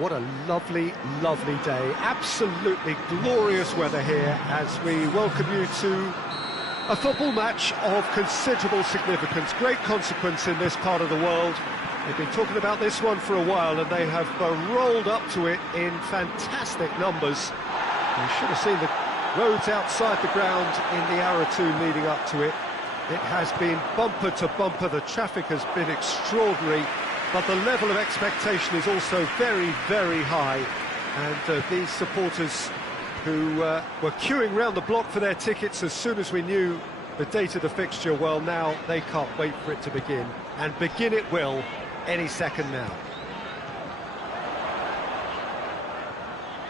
What a lovely, lovely day. Absolutely glorious weather here as we welcome you to a football match of considerable significance, great consequence in this part of the world. They've been talking about this one for a while and they have rolled up to it in fantastic numbers. You should have seen the roads outside the ground in the hour or two leading up to it. It has been bumper to bumper, the traffic has been extraordinary, but the level of expectation is also very, very high. And these supporters who were queuing round the block for their tickets as soon as we knew the date of the fixture, well, now they can't wait for it to begin. And begin it will any second now.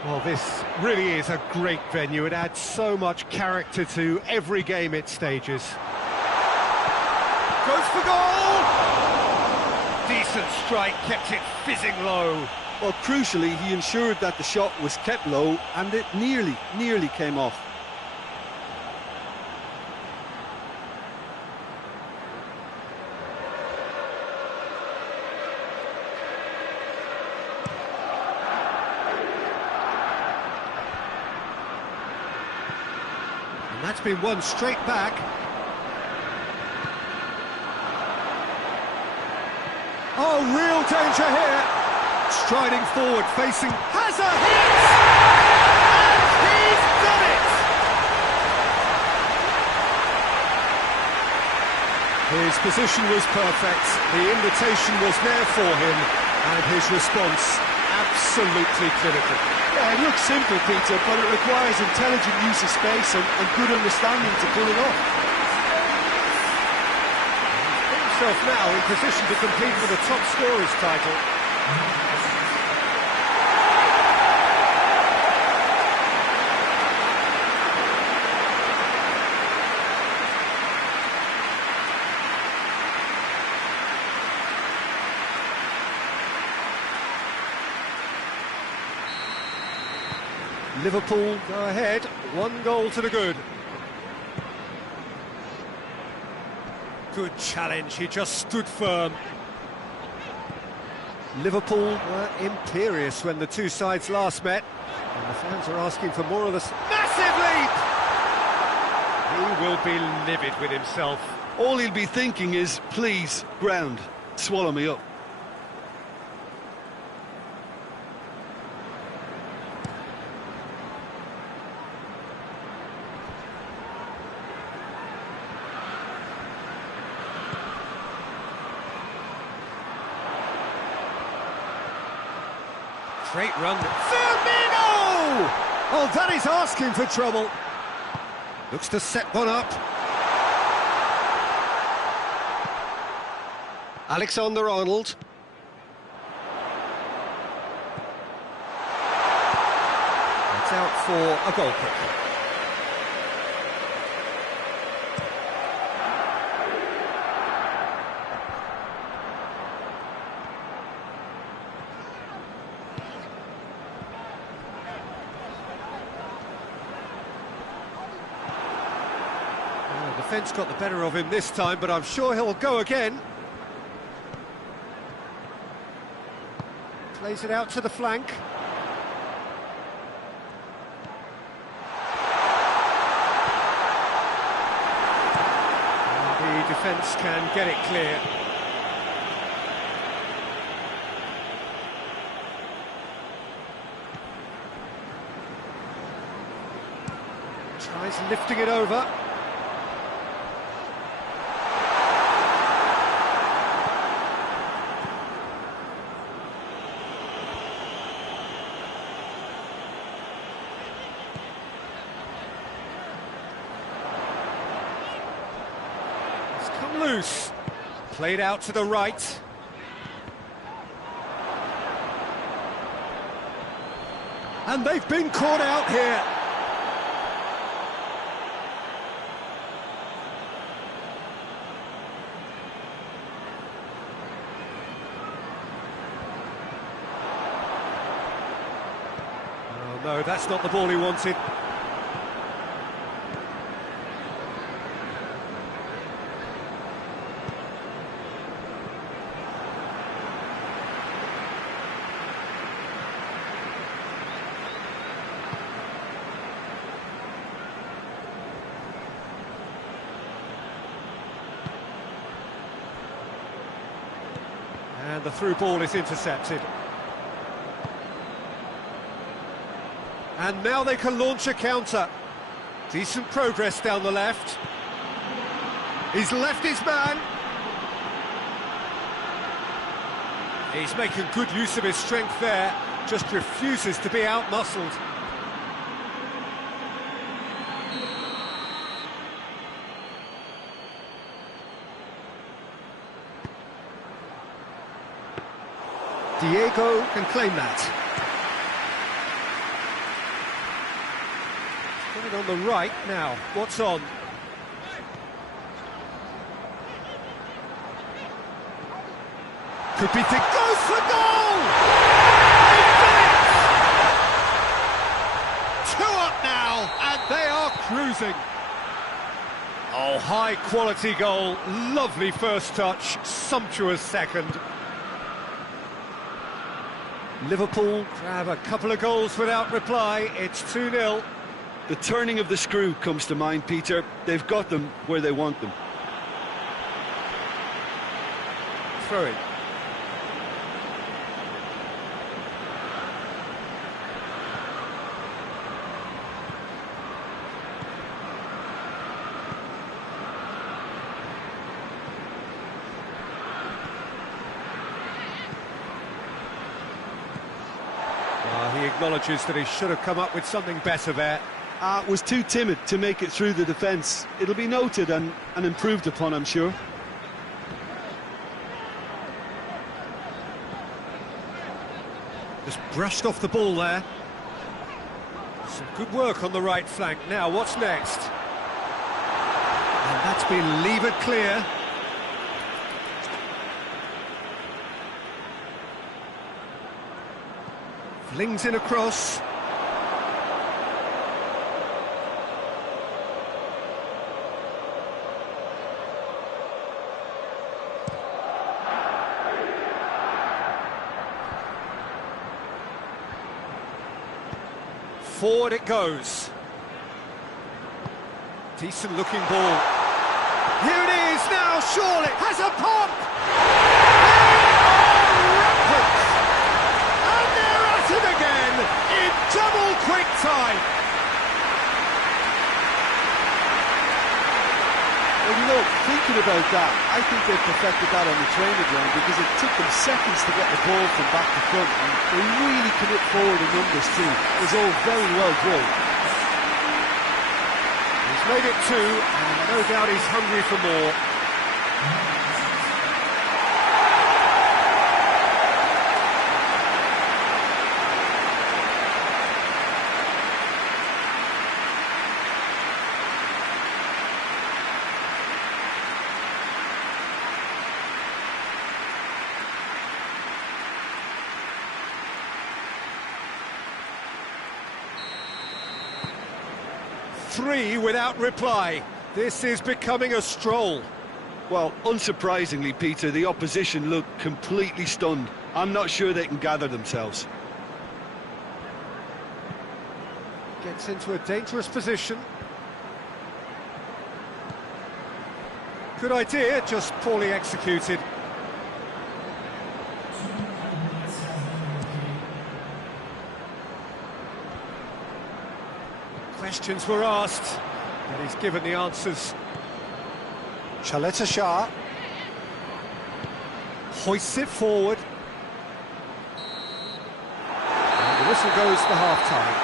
Well, this really is a great venue. It adds so much character to every game it stages. Goes for goal! Decent strike, kept it fizzing low. Well, crucially, he ensured that the shot was kept low and it nearly came off. And that's been won straight back. Oh, real danger here. Striding forward, facing Hazard. And he's done it! His position was perfect, the invitation was there for him, and his response absolutely clinical. Yeah, it looks simple, Peter, but it requires intelligent use of space and good understanding to pull it off. Now in position to compete for the top scorers title. Liverpool go ahead, 1 goal to the good. Good challenge, he just stood firm. Liverpool were imperious when the two sides last met, and the fans are asking for more of this massive leap! He will be livid with himself. All he'll be thinking is, please, ground, swallow me up. Great run. Firmino! Oh, that is asking for trouble. Looks to set one up. Alexander-Arnold. It's out for a goal kick. Defence got the better of him this time, but I'm sure he'll go again. Plays it out to the flank. And the defence can get it clear. Tries lifting it over. Loose, played out to the right. And they've been caught out here. Oh no, that's not the ball he wanted. And the through ball is intercepted. And now they can launch a counter. Decent progress down the left. He's left his man. He's making good use of his strength there, just refuses to be out-muscled. Diego can claim that. Got it on the right now. What's on? Could be to go for goal! Two up now, and they are cruising. Oh, high-quality goal, lovely first touch, sumptuous second. Liverpool grab a couple of goals without reply, it's 2-0. The turning of the screw comes to mind, Peter. They've got them where they want them. Throw it. He acknowledges that he should have come up with something better there. Was too timid to make it through the defence. It'll be noted and improved upon, I'm sure. Just brushed off the ball there. Some good work on the right flank. Now, what's next? And that's been levered clear. Flings in across. Forward it goes. Decent looking ball. Here it is now, surely has a pop! Again in double quick time. Well, you know, thinking about that, I think they perfected that on the training ground because it took them seconds to get the ball from back to front, and they really commit forward in numbers too. It was all very well drilled. He's made it two, and no doubt he's hungry for more. Three without reply. This is becoming a stroll. Well, unsurprisingly, Peter, the opposition look completely stunned. I'm not sure they can gather themselves. Gets into a dangerous position. Good idea, just poorly executed. Questions were asked, but he's given the answers. Chaleta Shah hoists it forward. And the whistle goes for half-time.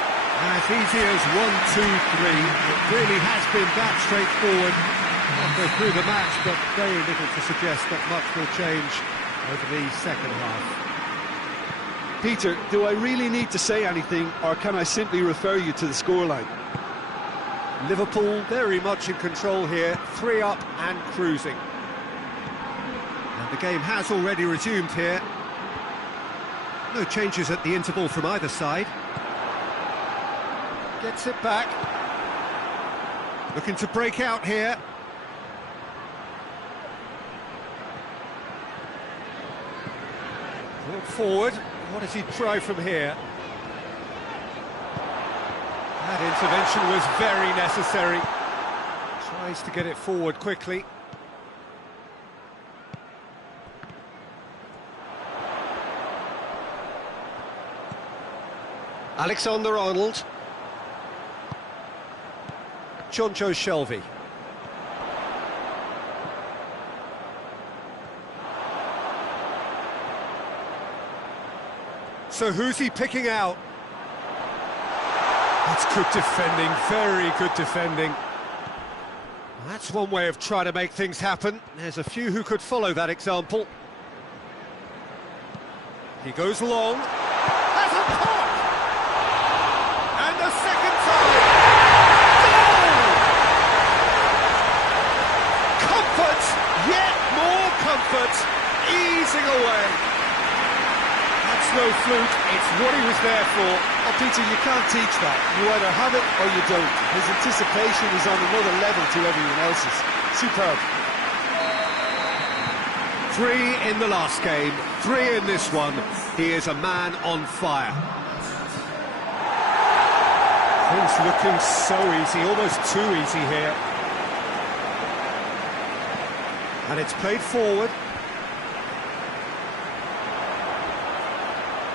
As easy as 1, 2, 3. It really has been that straightforward. Halfway through the match, but very little to suggest that much will change over the second half. Peter, do I really need to say anything, or can I simply refer you to the scoreline? Liverpool very much in control here, 3 up and cruising. And the game has already resumed here. No changes at the interval from either side. Gets it back. Looking to break out here. Brought forward. What does he try from here? That intervention was very necessary. Tries to get it forward quickly. Alexander-Arnold. Jonjo Shelvey. So who's he picking out? That's good defending, very good defending. That's one way of trying to make things happen. There's a few who could follow that example. He goes long. Has a pop! And a second time! Goal! Comfort! Yet more comfort! Easing away. That's no fluke, it's what he was there for. Oh, Peter, you can't teach that. You either have it or you don't. His anticipation is on another level to everyone else's. Superb. 3 in the last game, 3 in this one. He is a man on fire. Things looking so easy, almost too easy here. And it's played forward.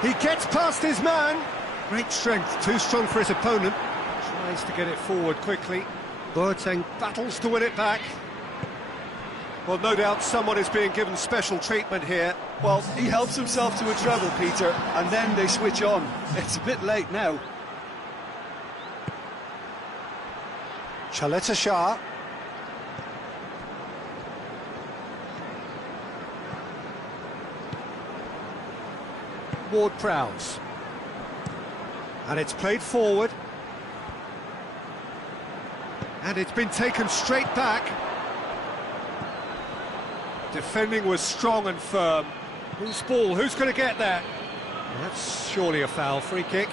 He gets past his man. Great strength, too strong for his opponent. Tries to get it forward quickly. Boateng battles to win it back. Well, no doubt someone is being given special treatment here. Well, he helps himself to a treble, Peter, and then they switch on. It's a bit late now. Chaleta Shah. Ward-Prowse. And it's played forward. And it's been taken straight back. Defending was strong and firm. Whose ball? Who's going to get that? That's surely a foul. Free kick.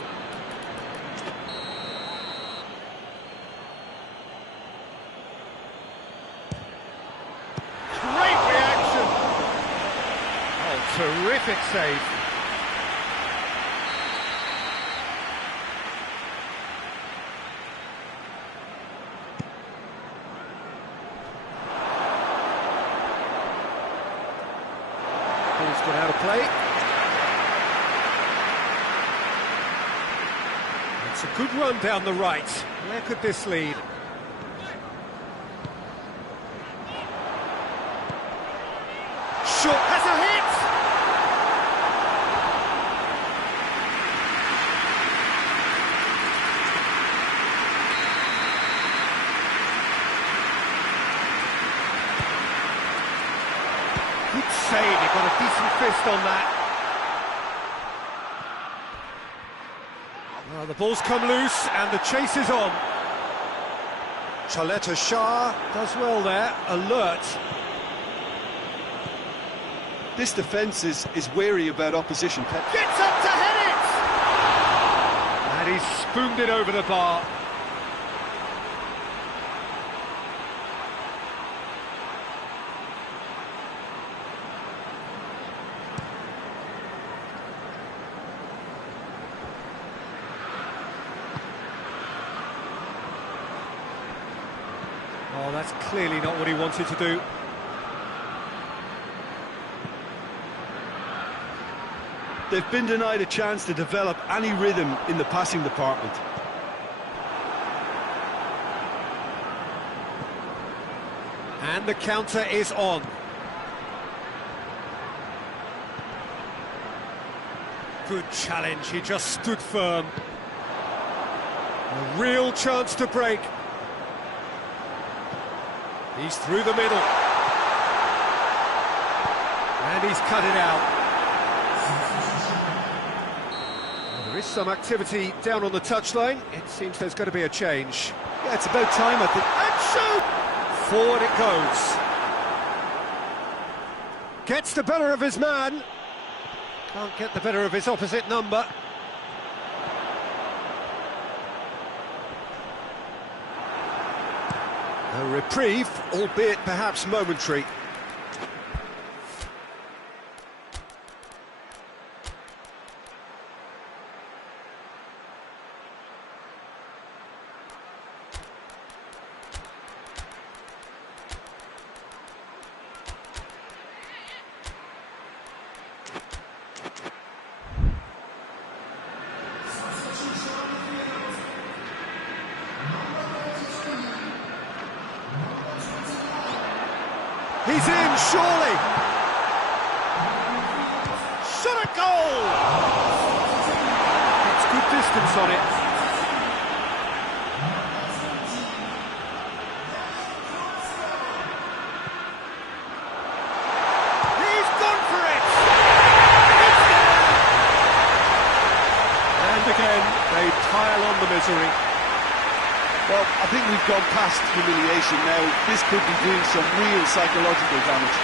Great reaction. Oh, terrific save. Ball's gone out of play. It's a good run down the right. Where could this lead? Shot has a hit! Good save, he got a decent fist on that. Well, the ball's come loose and the chase is on. Chaleta Shah does well there, alert. This defence is wary about opposition. Gets up to head it! And he's spooned it over the bar. Oh, that's clearly not what he wanted to do. They've been denied a chance to develop any rhythm in the passing department. And the counter is on. Good challenge, he just stood firm. A real chance to break. He's through the middle. And he's cut it out. Well, there is some activity down on the touchline. It seems there's going to be a change. Yeah, it's about time, I think. And shoot! Forward it goes. Gets the better of his man. Can't get the better of his opposite number. A reprieve, albeit perhaps momentary. He's in, surely! Shot a goal! It's good distance on it. He's gone for it! It's there! And again, they pile on the misery. Well, I think we've gone past humiliation now. This could be doing some real psychological damage.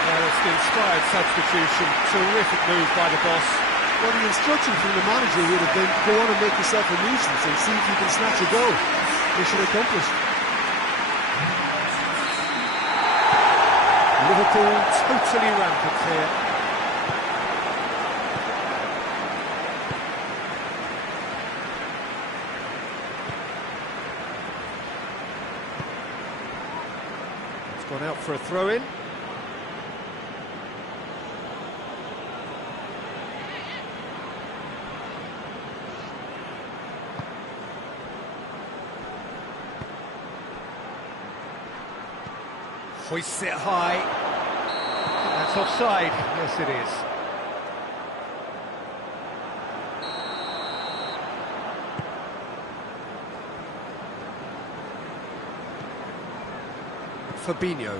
Well, it's the inspired substitution. Terrific move by the boss. Well, the instruction from the manager would have been, go on and make yourself a nuisance and see if you can snatch a goal. Mission accomplished. Liverpool totally rampant here. It's gone out for a throw-in. Hoists it high. That's offside. Yes, it is. Fabinho.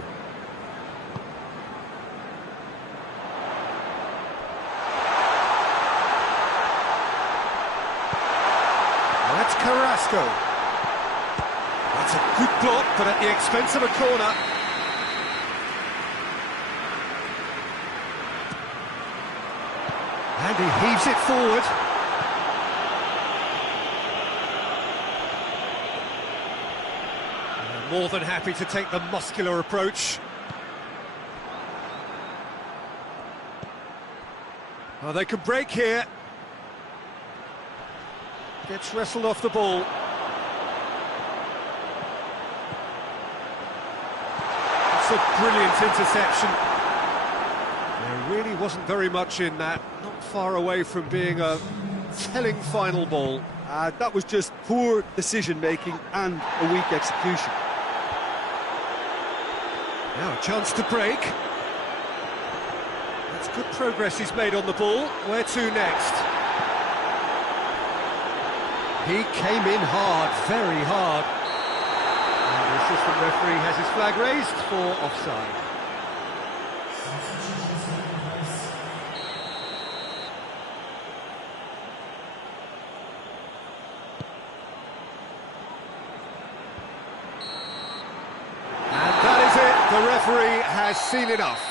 That's Carrasco. That's a good block, but at the expense of a corner. And he heaves it forward. More than happy to take the muscular approach. Oh, they can break here. Gets wrestled off the ball. It's a brilliant interception. There really wasn't very much in that. Not far away from being a telling final ball. That was just poor decision-making and a weak execution. Now a chance to break. That's good progress he's made on the ball. Where to next? He came in hard, very hard. And the assistant referee has his flag raised for offside. The referee has seen enough.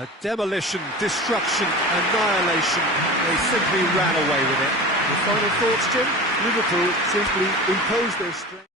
A demolition, destruction, annihilation. They simply ran away with it. Your final thoughts, Jim? Liverpool simply imposed their strength.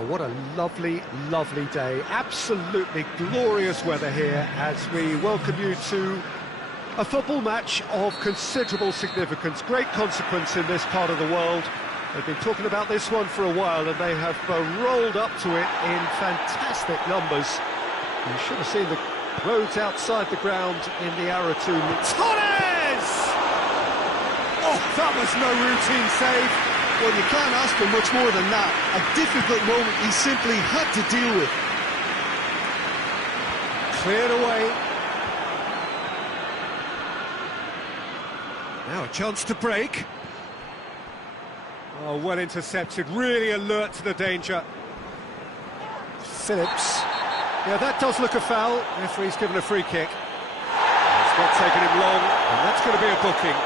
Oh, what a lovely, lovely day. Absolutely glorious weather here as we welcome you to a football match of considerable significance, great consequence in this part of the world. They've been talking about this one for a while and they have rolled up to it in fantastic numbers. You should have seen the roads outside the ground in the Aratu. Torres! Oh, that was no routine save. Well, you can't ask for much more than that. A difficult moment he simply had to deal with. Cleared away. Now a chance to break. Oh, well intercepted, really alert to the danger. Phillips. Yeah, that does look a foul. Referee's given a free kick. It's not taken him long, and that's going to be a booking.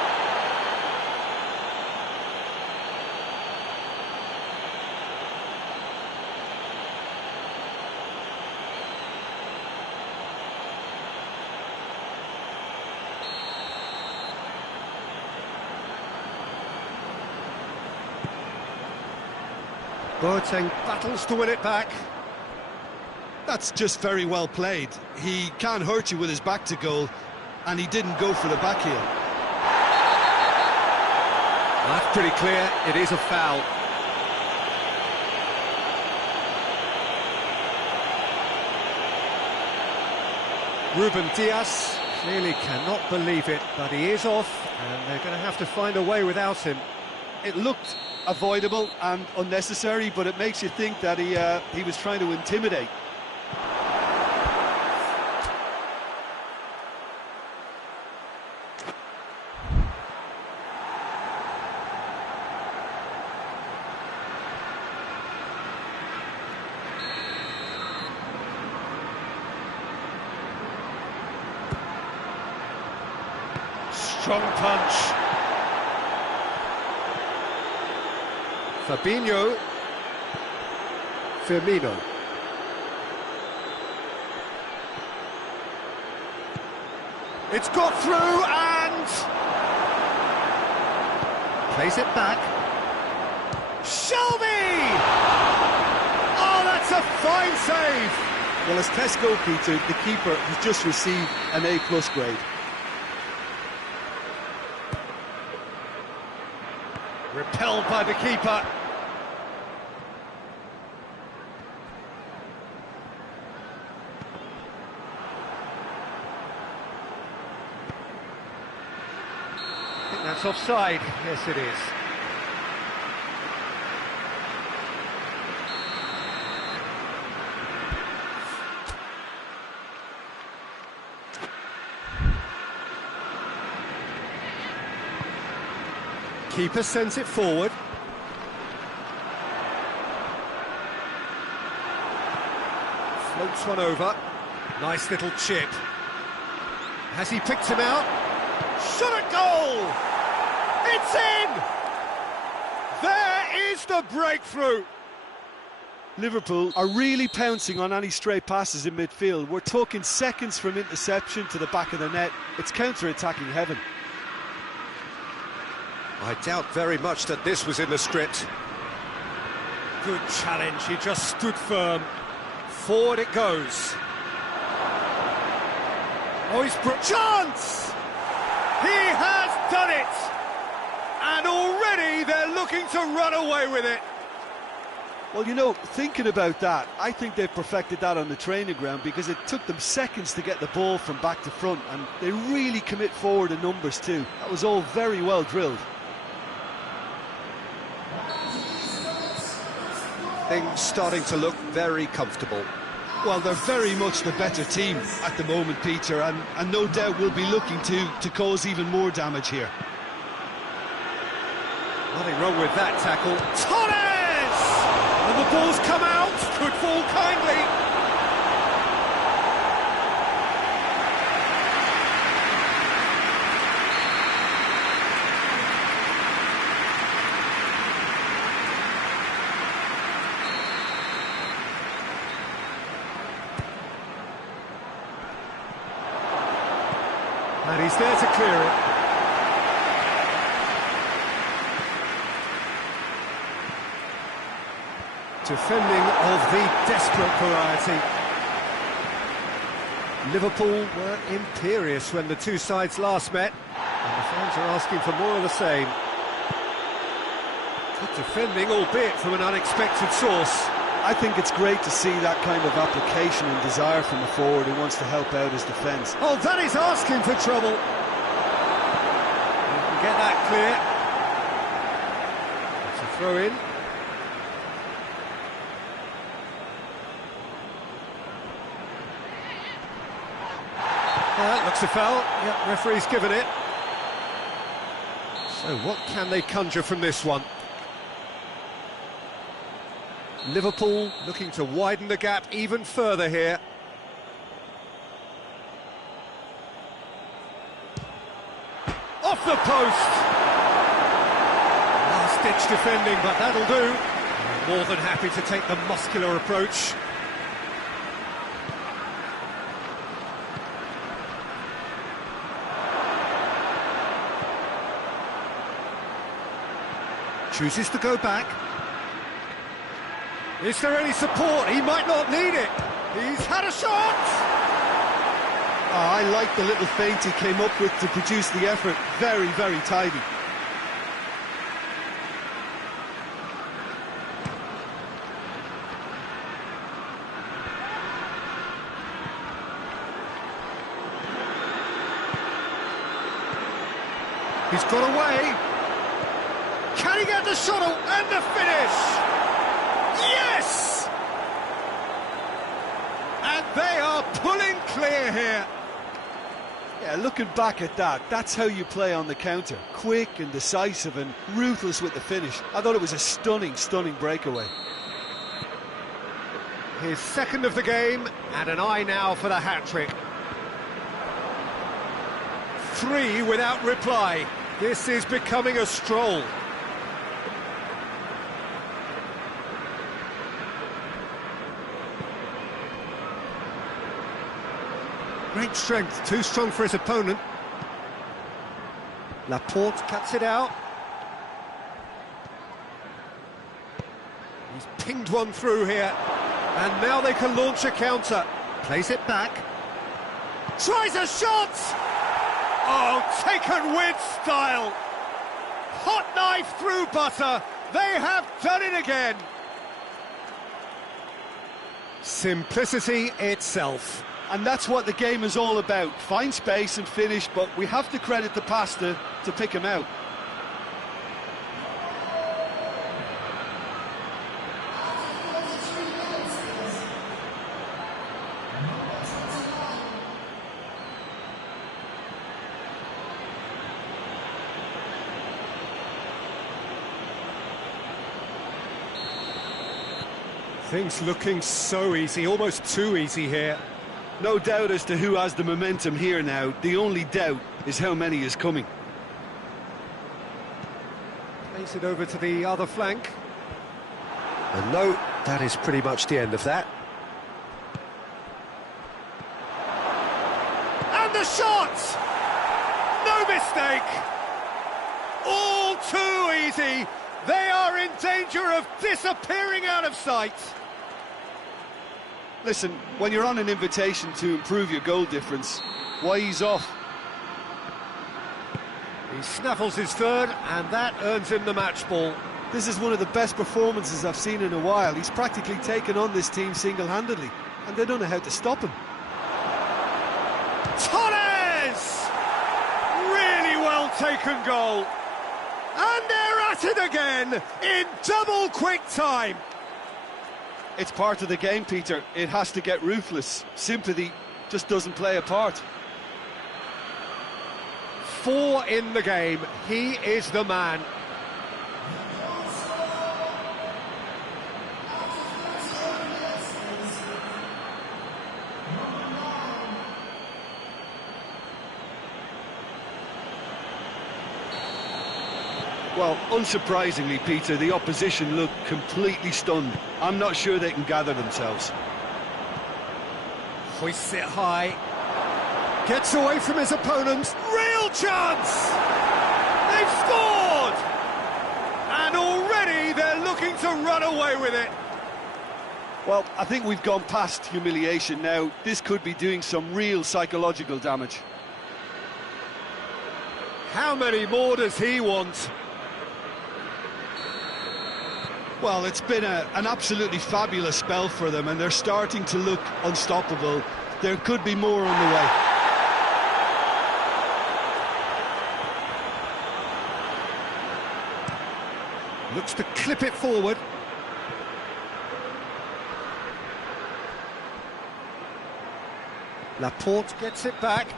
Boateng battles to win it back. That's just very well played. He can't hurt you with his back to goal, and he didn't go for the back heel. That's pretty clear, it is a foul. Ruben Dias clearly cannot believe it, but he is off, and they're going to have to find a way without him. It looked avoidable and unnecessary, but it makes you think that he was trying to intimidate. Strong punch. Fabinho. Firmino. It's got through and plays it back. Shelby! Oh, that's a fine save! Well, as test goalkeeper, the keeper has just received an A+ grade. Repelled by the keeper. I think that's offside. Yes, it is. Keeper sends it forward. Floats one over. Nice little chip. Has he picked him out? Shot at goal! It's in! There is the breakthrough! Liverpool are really pouncing on any stray passes in midfield. We're talking seconds from interception to the back of the net. It's counter-attacking heaven. I doubt very much that this was in the script. Good challenge, he just stood firm. Forward it goes. Oh, he's chance! He has done it! And already they're looking to run away with it. Well, you know, thinking about that, I think they've perfected that on the training ground because it took them seconds to get the ball from back to front, and they really commit forward in numbers too. That was all very well drilled. Things starting to look very comfortable. Well, they're very much the better team at the moment, Peter, and no doubt will be looking to cause even more damage here. Nothing wrong with that tackle. Torres! And the ball's come out. Could fall kindly. And he's there to clear it. Defending of the desperate variety. Liverpool were imperious when the two sides last met, and the fans are asking for more of the same. Good defending, albeit from an unexpected source. I think it's great to see that kind of application and desire from a forward who wants to help out his defence. Oh, that is asking for trouble. You can get that clear. It's a throw in. That looks a foul. Yep, referee's given it. So what can they conjure from this one? Liverpool looking to widen the gap even further here. Off the post! Last-ditch defending, but that'll do. More than happy to take the muscular approach. Chooses to go back. Is there any support? He might not need it. He's had a shot! I like the little feint he came up with to produce the effort. Very, very tidy. He's got away. Can he get the shuttle and the finish? Yes! And they are pulling clear here. Yeah, looking back at that, that's how you play on the counter. Quick and decisive and ruthless with the finish. I thought it was a stunning, stunning breakaway. His second of the game, and an eye now for the hat-trick. 3 without reply. This is becoming a stroll. Great strength, too strong for his opponent. Laporte cuts it out. He's pinged one through here, and now they can launch a counter. Plays it back. Tries a shot! Oh, taken with style! Hot knife through butter. They have done it again. Simplicity itself. And that's what the game is all about. Find space and finish, but we have to credit the passer to pick him out. Things looking so easy, almost too easy here. No doubt as to who has the momentum here now. The only doubt is how many is coming. Plays it over to the other flank. And no, that is pretty much the end of that. And the shot! No mistake! All too easy! They are in danger of disappearing out of sight! Listen, when you're on an invitation to improve your goal difference, why ease off? He snaffles his third, and that earns him the match ball. This is one of the best performances I've seen in a while. He's practically taken on this team single-handedly, and they don't know how to stop him. Torres! Really well taken goal. And they're at it again, in double quick time. It's part of the game, Peter. It has to get ruthless. Sympathy just doesn't play a part. 4 in the game. He is the man. Well, unsurprisingly, Peter, the opposition look completely stunned. I'm not sure they can gather themselves. Hoists it high. Gets away from his opponent. Real chance! They've scored! And already they're looking to run away with it. Well, I think we've gone past humiliation now. This could be doing some real psychological damage. How many more does he want? Well, it's been an absolutely fabulous spell for them, and they're starting to look unstoppable. There could be more on the way. Looks to clip it forward. Laporte gets it back.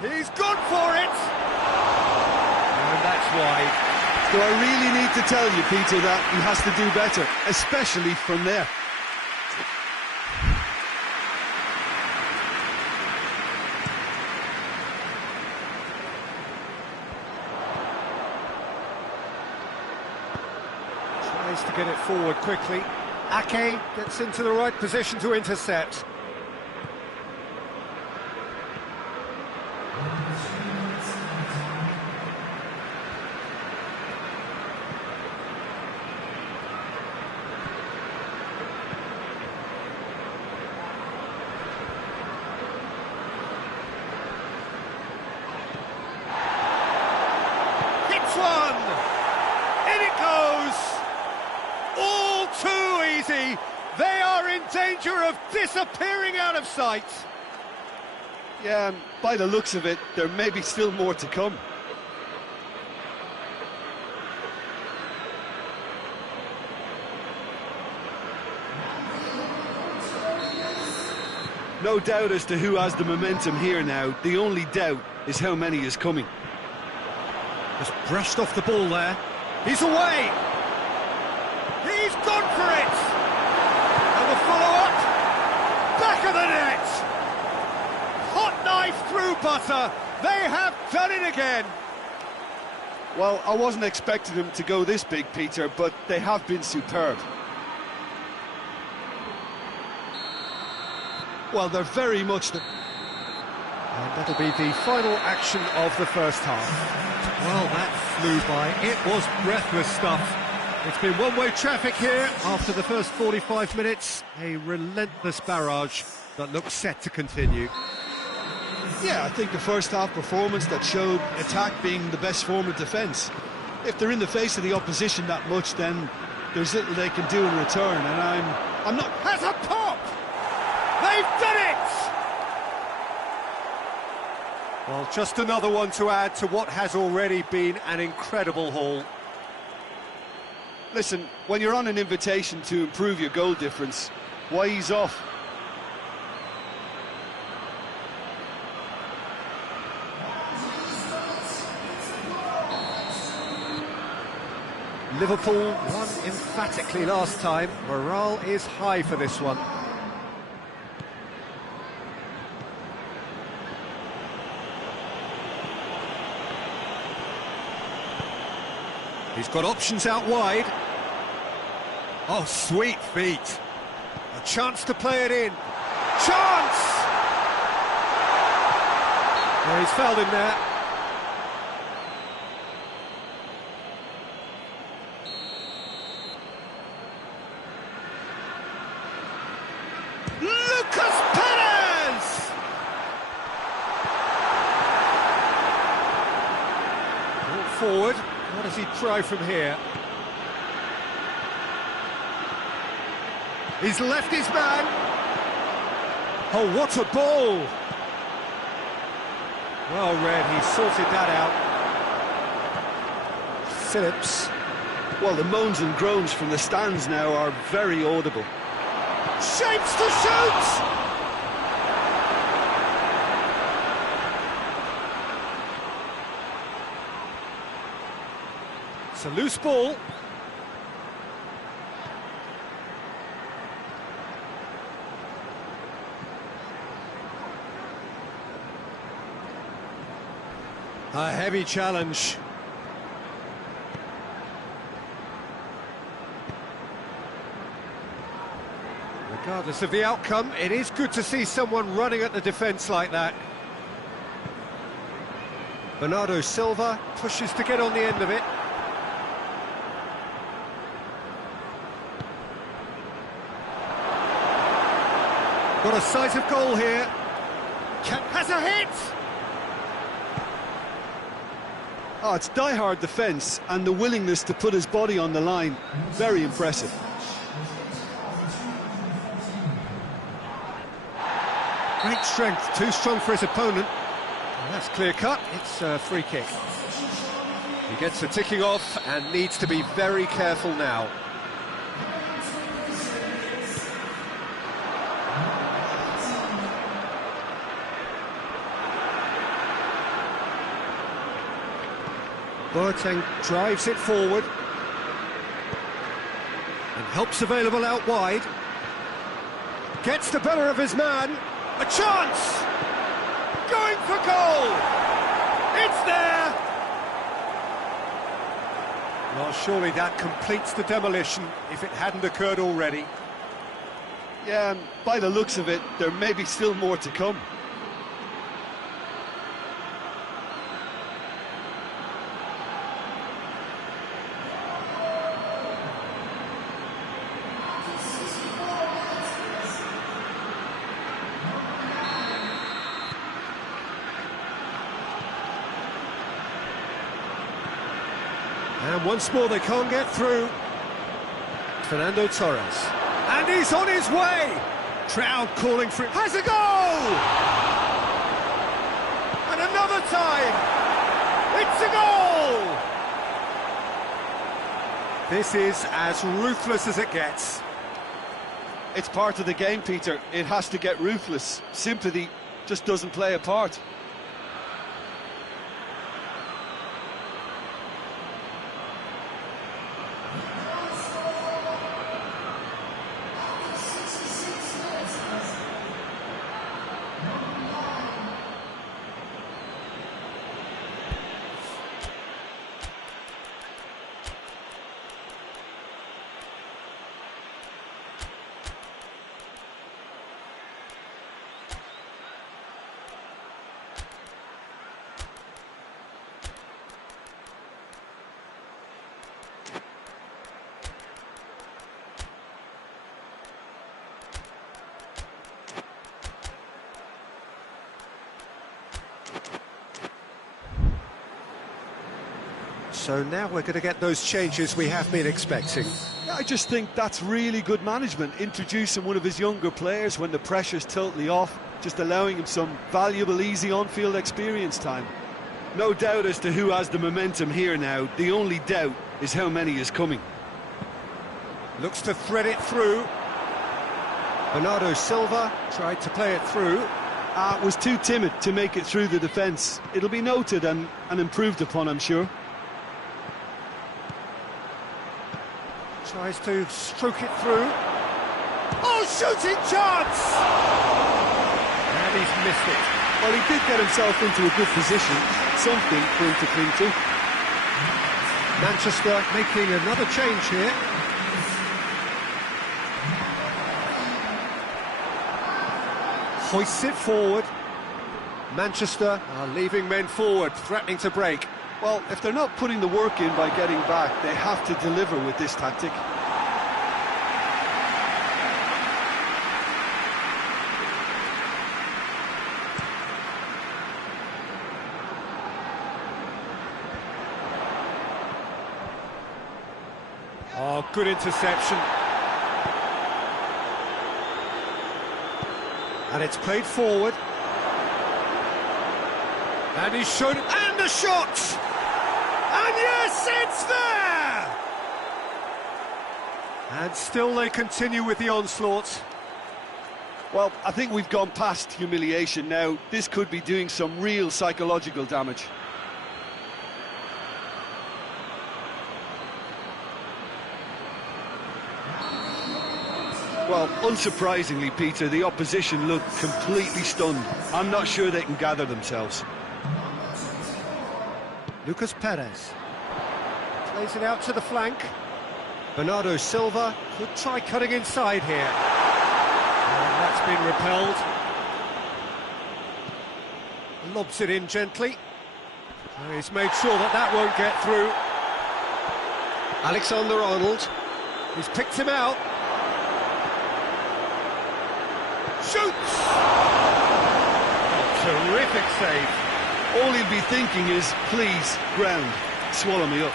He's gone for it! And that's wide. Do I really need to tell you, Peter, that he has to do better, especially from there? Tries to get it forward quickly. Ake gets into the right position to intercept. One! In it goes! All too easy! They are in danger of disappearing out of sight! Yeah, and by the looks of it, there may be still more to come. No doubt as to who has the momentum here now. The only doubt is how many is coming. Just brushed off the ball there. He's away! He's gone for it! And the follow-up! Back of the net! Hot knife through butter! They have done it again! Well, I wasn't expecting them to go this big, Peter, but they have been superb. Well, they're very much the... And that'll be the final action of the first half. Well, that flew by. It was breathless stuff. It's been one-way traffic here after the first 45 minutes. A relentless barrage that looks set to continue. Yeah, I think the first half performance that showed attack being the best form of defence. If they're in the face of the opposition that much, then there's little they can do in return, and I'm not... Has a pop! They've done it! Well, just another one to add to what has already been an incredible haul. Listen, when you're on an invitation to improve your goal difference, why ease off? Liverpool won emphatically last time. Morale is high for this one. He's got options out wide. Oh, sweet feet. A chance to play it in. Chance! Well, he's fouled him there. Lucas Perez! Ball forward. What does he try from here? He's left his man. Oh, what a ball! Well read, he sorted that out. Phillips. Well, the moans and groans from the stands now are very audible. Shapes to shoot! It's a loose ball. A heavy challenge. Regardless of the outcome, it is good to see someone running at the defence like that. Bernardo Silva pushes to get on the end of it. Got a sight of goal here. Has a hit! Oh, it's die-hard defence and the willingness to put his body on the line. Very impressive. Great strength, too strong for his opponent. And that's clear cut, it's a free kick. He gets the ticking off and needs to be very careful now. Boateng drives it forward and helps available out wide. Gets the better of his man. A chance! Going for goal! It's there! Well, surely that completes the demolition if it hadn't occurred already. Yeah, and by the looks of it, there may be still more to come. And once more they can't get through. Fernando Torres. And he's on his way! Crowd calling for it. Has a goal! And another time! It's a goal! This is as ruthless as it gets. It's part of the game, Peter. It has to get ruthless. Sympathy just doesn't play a part. So now we're going to get those changes we have been expecting. I just think that's really good management, introducing one of his younger players when the pressure's totally off, just allowing him some valuable, easy on-field experience time. No doubt as to who has the momentum here now. The only doubt is how many is coming. Looks to thread it through. Bernardo Silva tried to play it through. Was too timid to make it through the defence. It'll be noted and improved upon, I'm sure. Tries to stroke it through. Oh, shooting chance! And he's missed it. Well, he did get himself into a good position. Something for him to cling to. Manchester making another change here. Hoists it forward. Manchester are leaving men forward, threatening to break. Well, if they're not putting the work in by getting back, they have to deliver with this tactic. Oh, good interception. And it's played forward. And he's shown it. And the shot! And yes, it's there! And still they continue with the onslaught. Well, I think we've gone past humiliation now. This could be doing some real psychological damage. Well, unsurprisingly, Peter, the opposition look completely stunned. I'm not sure they can gather themselves. Lucas Perez plays it out to the flank. Bernardo Silva could try cutting inside here. And that's been repelled. Lobs it in gently. Oh, he's made sure that that won't get through. Alexander-Arnold. He's picked him out. Shoots! Oh, terrific save. All he'll be thinking is, please, ground, swallow me up.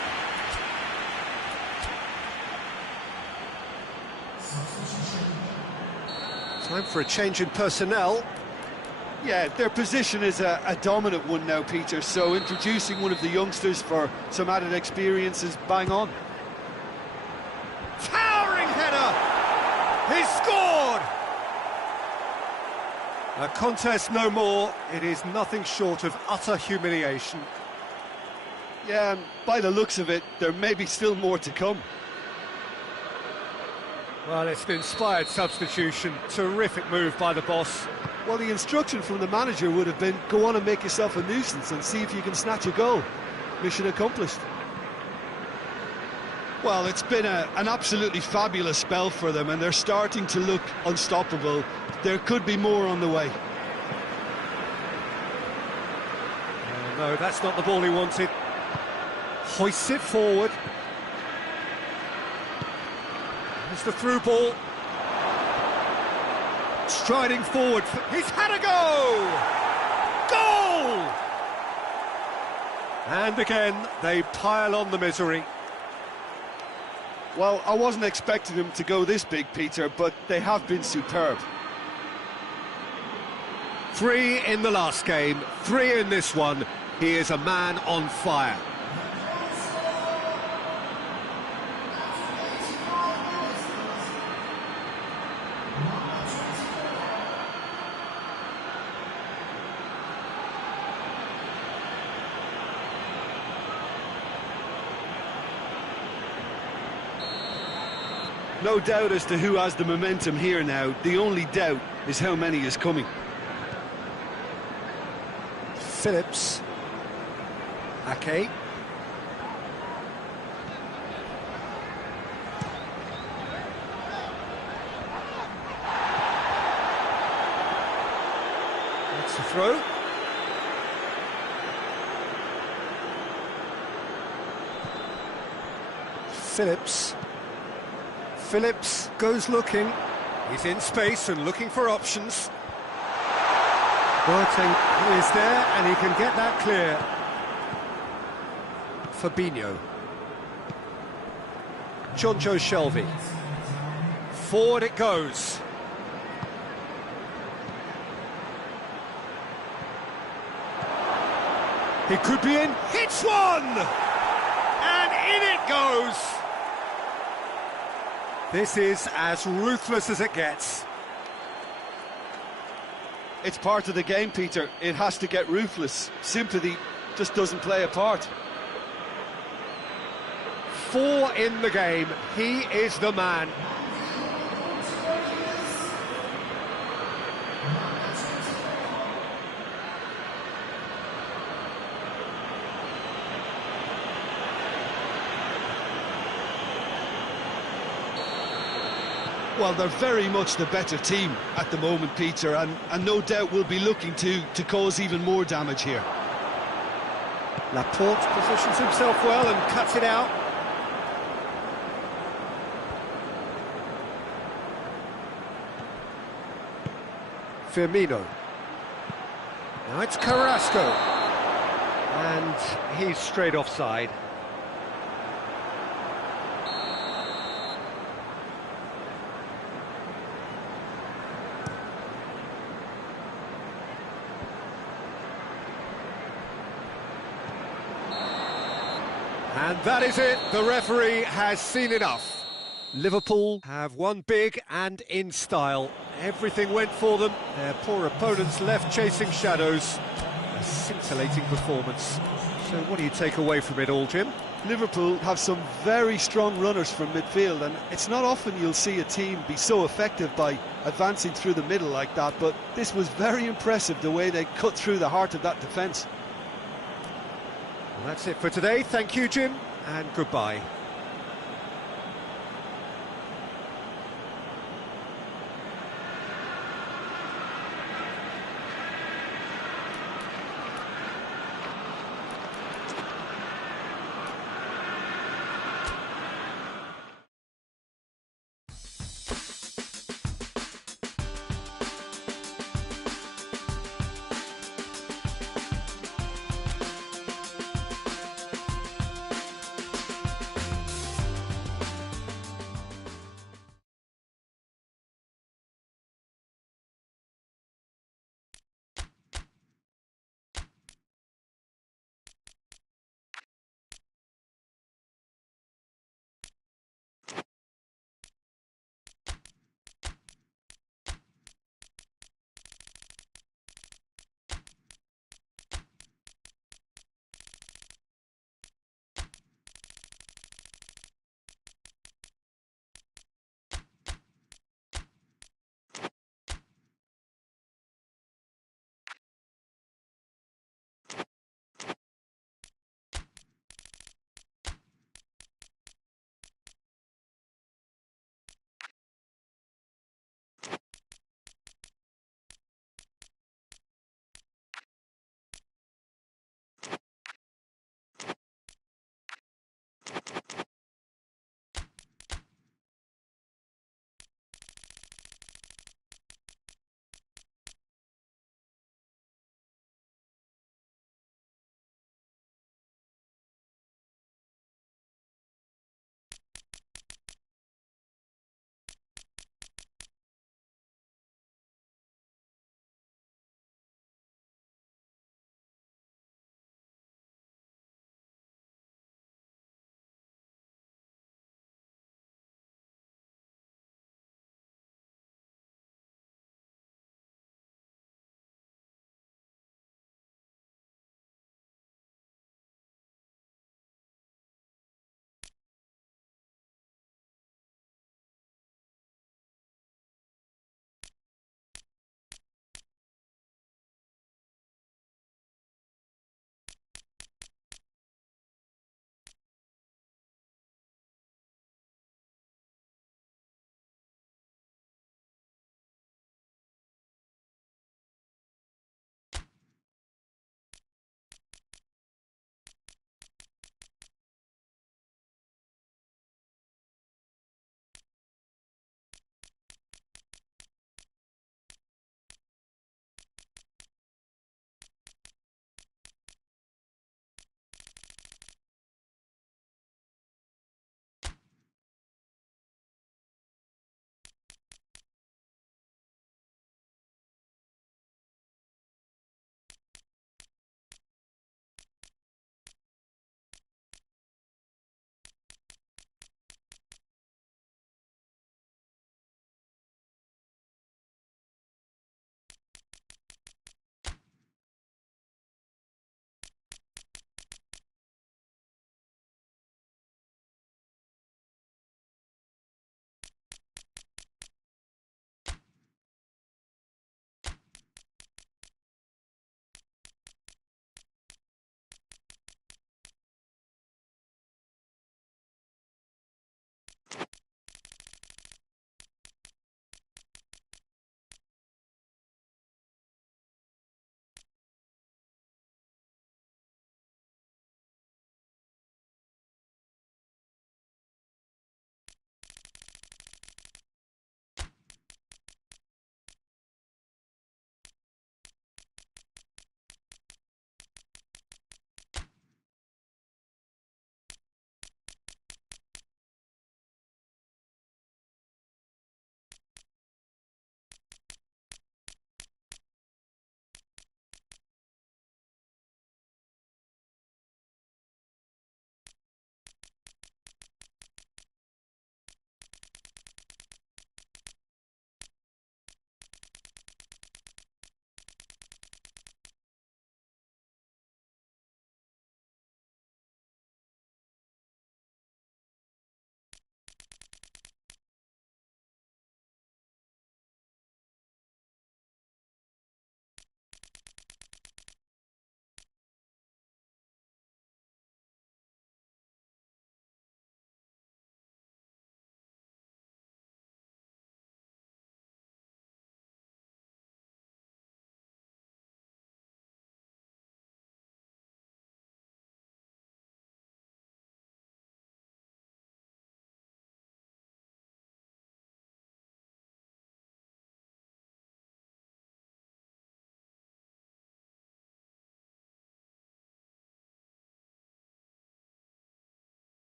Time for a change in personnel. Yeah, their position is a dominant one now, Peter, so introducing one of the youngsters for some added experience is bang on. Towering header! He's scored! A contest no more. It is nothing short of utter humiliation. Yeah, and by the looks of it, there may be still more to come. Well, it's an inspired substitution. Terrific move by the boss. Well, the instruction from the manager would have been, go on and make yourself a nuisance and see if you can snatch a goal. Mission accomplished. Well, it's been an absolutely fabulous spell for them, and they're starting to look unstoppable. There could be more on the way. No, that's not the ball he wanted. Hoists it forward. It's the through ball. Striding forward. He's had a go! Goal! And again, they pile on the misery. Well, I wasn't expecting them to go this big, Peter, but they have been superb. 3 in the last game, 3 in this one. He is a man on fire. No doubt as to who has the momentum here now. The only doubt is how many is coming. Phillips. Ake. That's a throw. Phillips. Phillips goes looking. He's in space and looking for options. Boateng is there and he can get that clear. Fabinho. Jonjo Shelvey. Forward it goes. He could be in. Hits one! And in it goes! This is as ruthless as it gets. It's part of the game, Peter. It has to get ruthless. Sympathy just doesn't play a part. 4 in the game. He is the man. Well, they're very much the better team at the moment, Peter, and no doubt will be looking to cause even more damage here. Laporte positions himself well and cuts it out. Firmino. Now it's Carrasco. And he's straight offside. And that is it, the referee has seen enough. Liverpool have won big and in style. Everything went for them, their poor opponents left chasing shadows. A scintillating performance. So what do you take away from it all, Jim? Liverpool have some very strong runners from midfield, and it's not often you'll see a team be so effective by advancing through the middle like that, but this was very impressive, the way they cut through the heart of that defence. Well, that's it for today. Thank you, Jim, and goodbye.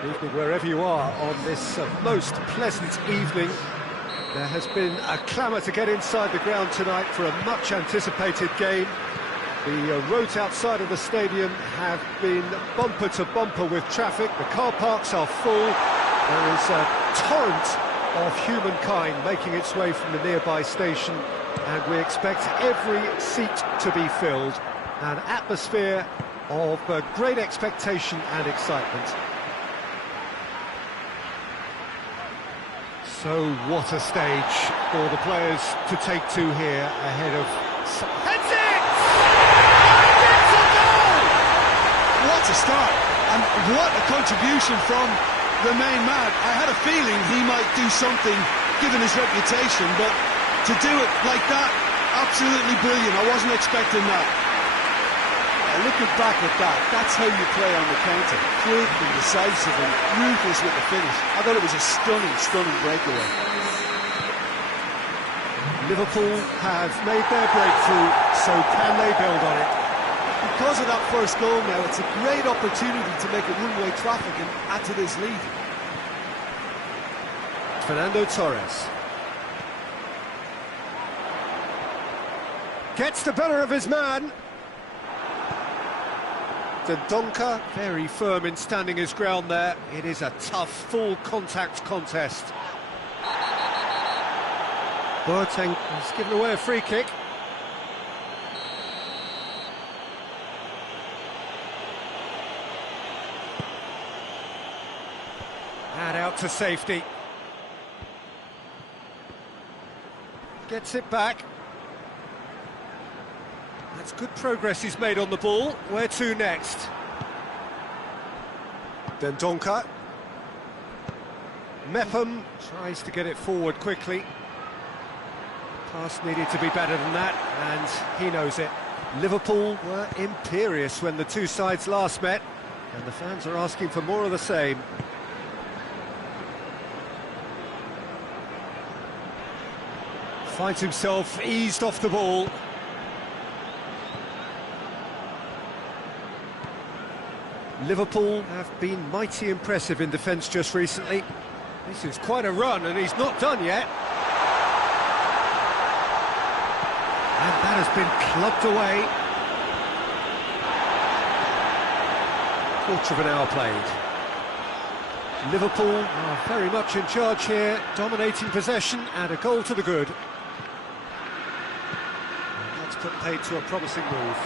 Good evening wherever you are on this most pleasant evening. There has been a clamour to get inside the ground tonight for a much anticipated game. The roads outside of the stadium have been bumper to bumper with traffic. The car parks are full. There is a torrent of humankind making its way from the nearby station, and we expect every seat to be filled. An atmosphere of great expectation and excitement. So what a stage for the players to take to here ahead of... Heads it! And it's a goal! What a start, and what a contribution from the main man. I had a feeling he might do something given his reputation, but to do it like that, absolutely brilliant. I wasn't expecting that. Looking back at that, that's how you play on the counter. Quick and decisive and ruthless with the finish. I thought it was a stunning breakaway. Liverpool have made their breakthrough, so can they build on it? Because of that first goal now, it's a great opportunity to make it one-way traffic and add to this lead. Fernando Torres. Gets the better of his man. Dendoncker, very firm in standing his ground there. It is a tough, full-contact contest. Boateng has given away a free kick. And out to safety. Gets it back. That's good progress he's made on the ball. Where to next? Dendoncker. Mepham tries to get it forward quickly. Pass needed to be better than that, and he knows it. Liverpool were imperious when the two sides last met, and the fans are asking for more of the same. Finds himself eased off the ball. Liverpool have been mighty impressive in defence just recently. This is quite a run, and he's not done yet. And that has been clubbed away. Quarter of an hour played. Liverpool are very much in charge here, dominating possession and a goal to the good. And that's put paid to a promising move.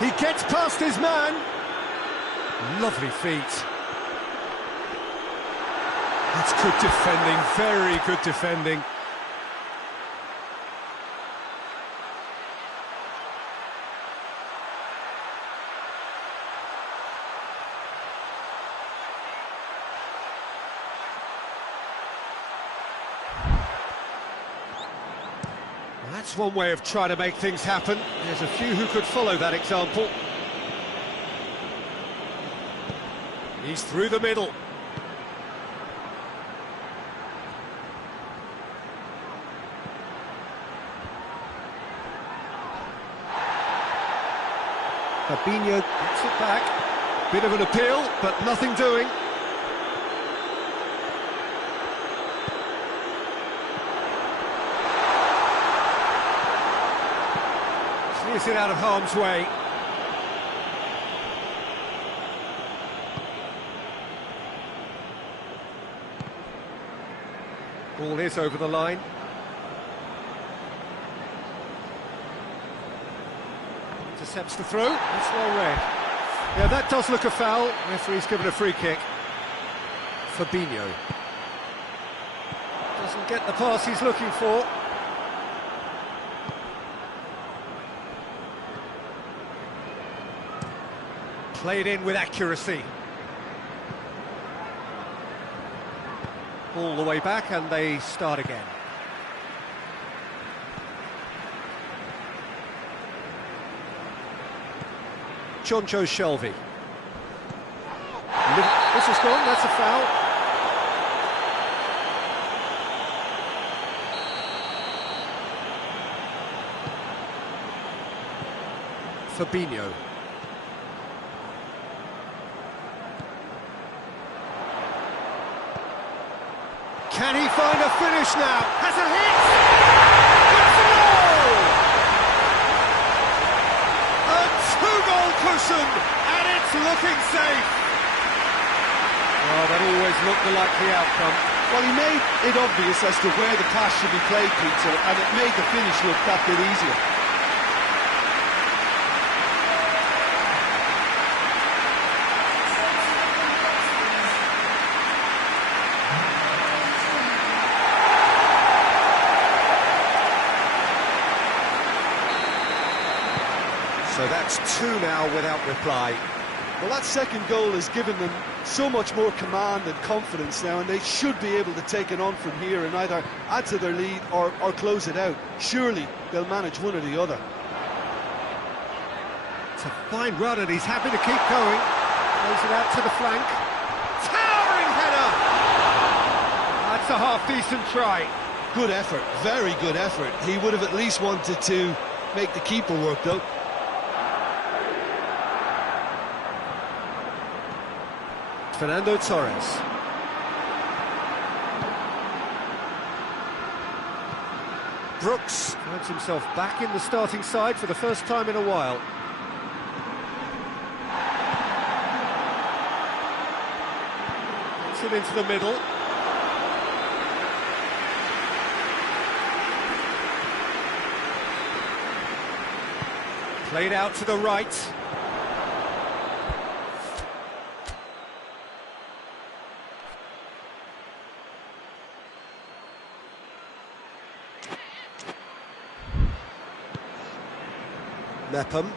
He gets past his man. Lovely feet. That's good defending, very good defending. That's one way of trying to make things happen. There's a few who could follow that example. He's through the middle. Fabinho gets it back. Bit of an appeal, but nothing doing. Clears it out of harm's way. Ball is over the line. Intercepts the throw. That's well read. Yeah, that does look a foul. Referee's given a free kick. Fabinho doesn't get the pass he's looking for. Played in with accuracy. All the way back, and they start again. Jonjo Shelvey. This is gone, that's a foul. Fabinho. Can he find a finish now? Has a hit! It's a goal! A two-goal cushion, and it's looking safe. Oh, that always looked the likely outcome. Well, he made it obvious as to where the pass should be played, Peter, and it made the finish look that bit easier. So that's two now without reply. Well, that second goal has given them so much more command and confidence now, and they should be able to take it on from here and either add to their lead or close it out. Surely they'll manage one or the other. It's a fine run, and he's happy to keep going. Throws it out to the flank. Towering header! That's a half-decent try. Good effort, very good effort. He would have at least wanted to make the keeper work, though. Fernando Torres. Brooks finds himself back in the starting side for the first time in a while. Gets it into the middle. Played out to the right. Mepham.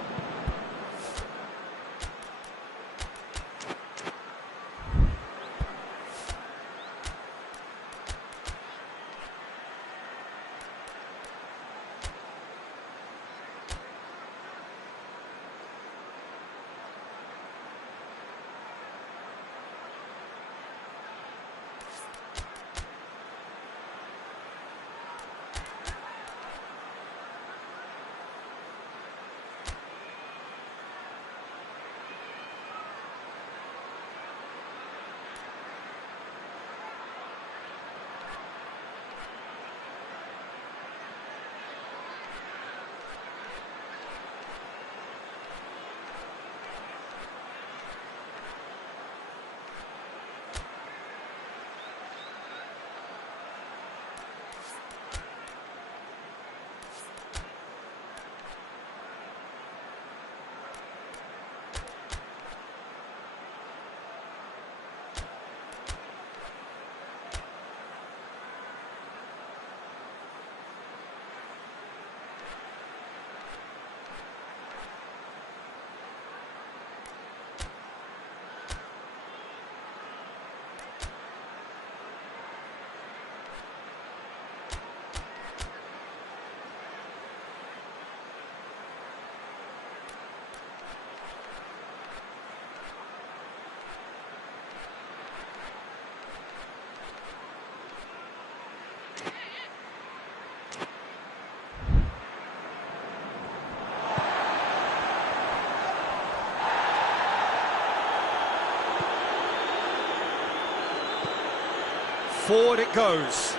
Forward it goes.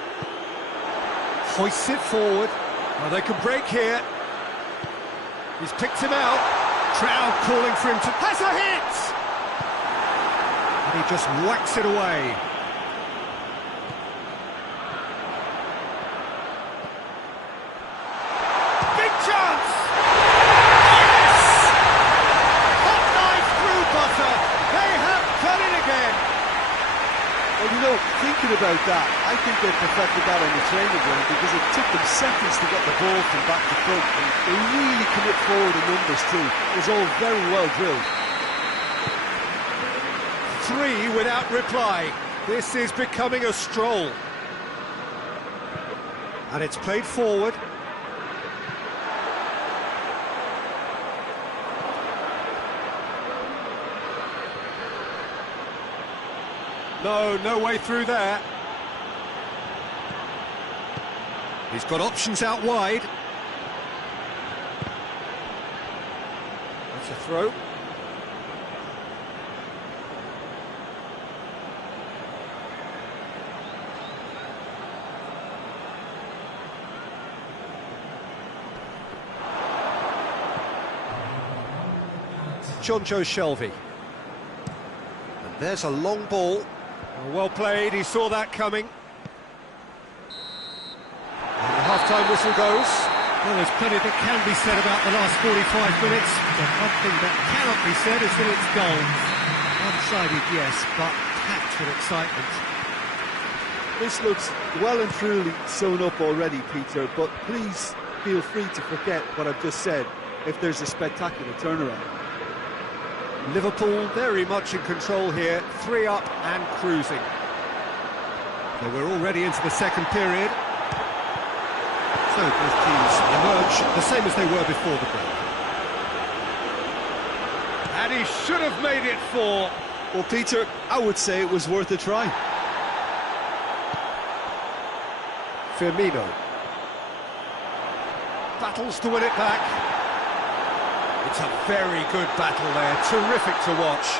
Hoists it forward. Well, they can break here. He's picked him out. Trout calling for him to... Has a hit! And he just whacks it away. Big chance! Yes! Hot knife through butter. They have done it again. Well, you know, thinking about that, I think they perfected that on the training ground because it took them seconds to get the ball from back to front, and they really commit forward in numbers too. It was all very well drilled. 3 without reply. This is becoming a stroll. And it's played forward. No way through there. He's got options out wide. That's a throw. Jonjo Shelvey. And there's a long ball. Well played, he saw that coming. And the half-time whistle goes. Well, there's plenty that can be said about the last 45 minutes, but one thing that cannot be said is that it's dull. One-sided, yes, but packed with excitement. This looks well and truly sewn up already, Peter, but please feel free to forget what I've just said if there's a spectacular turnaround. Liverpool very much in control here, 3 up and cruising. Well, we're already into the second period. So both teams emerge the same as they were before the break. And he should have made it 4. Well, Peter, I would say it was worth a try. Firmino. Battles to win it back. It's a very good battle there, terrific to watch.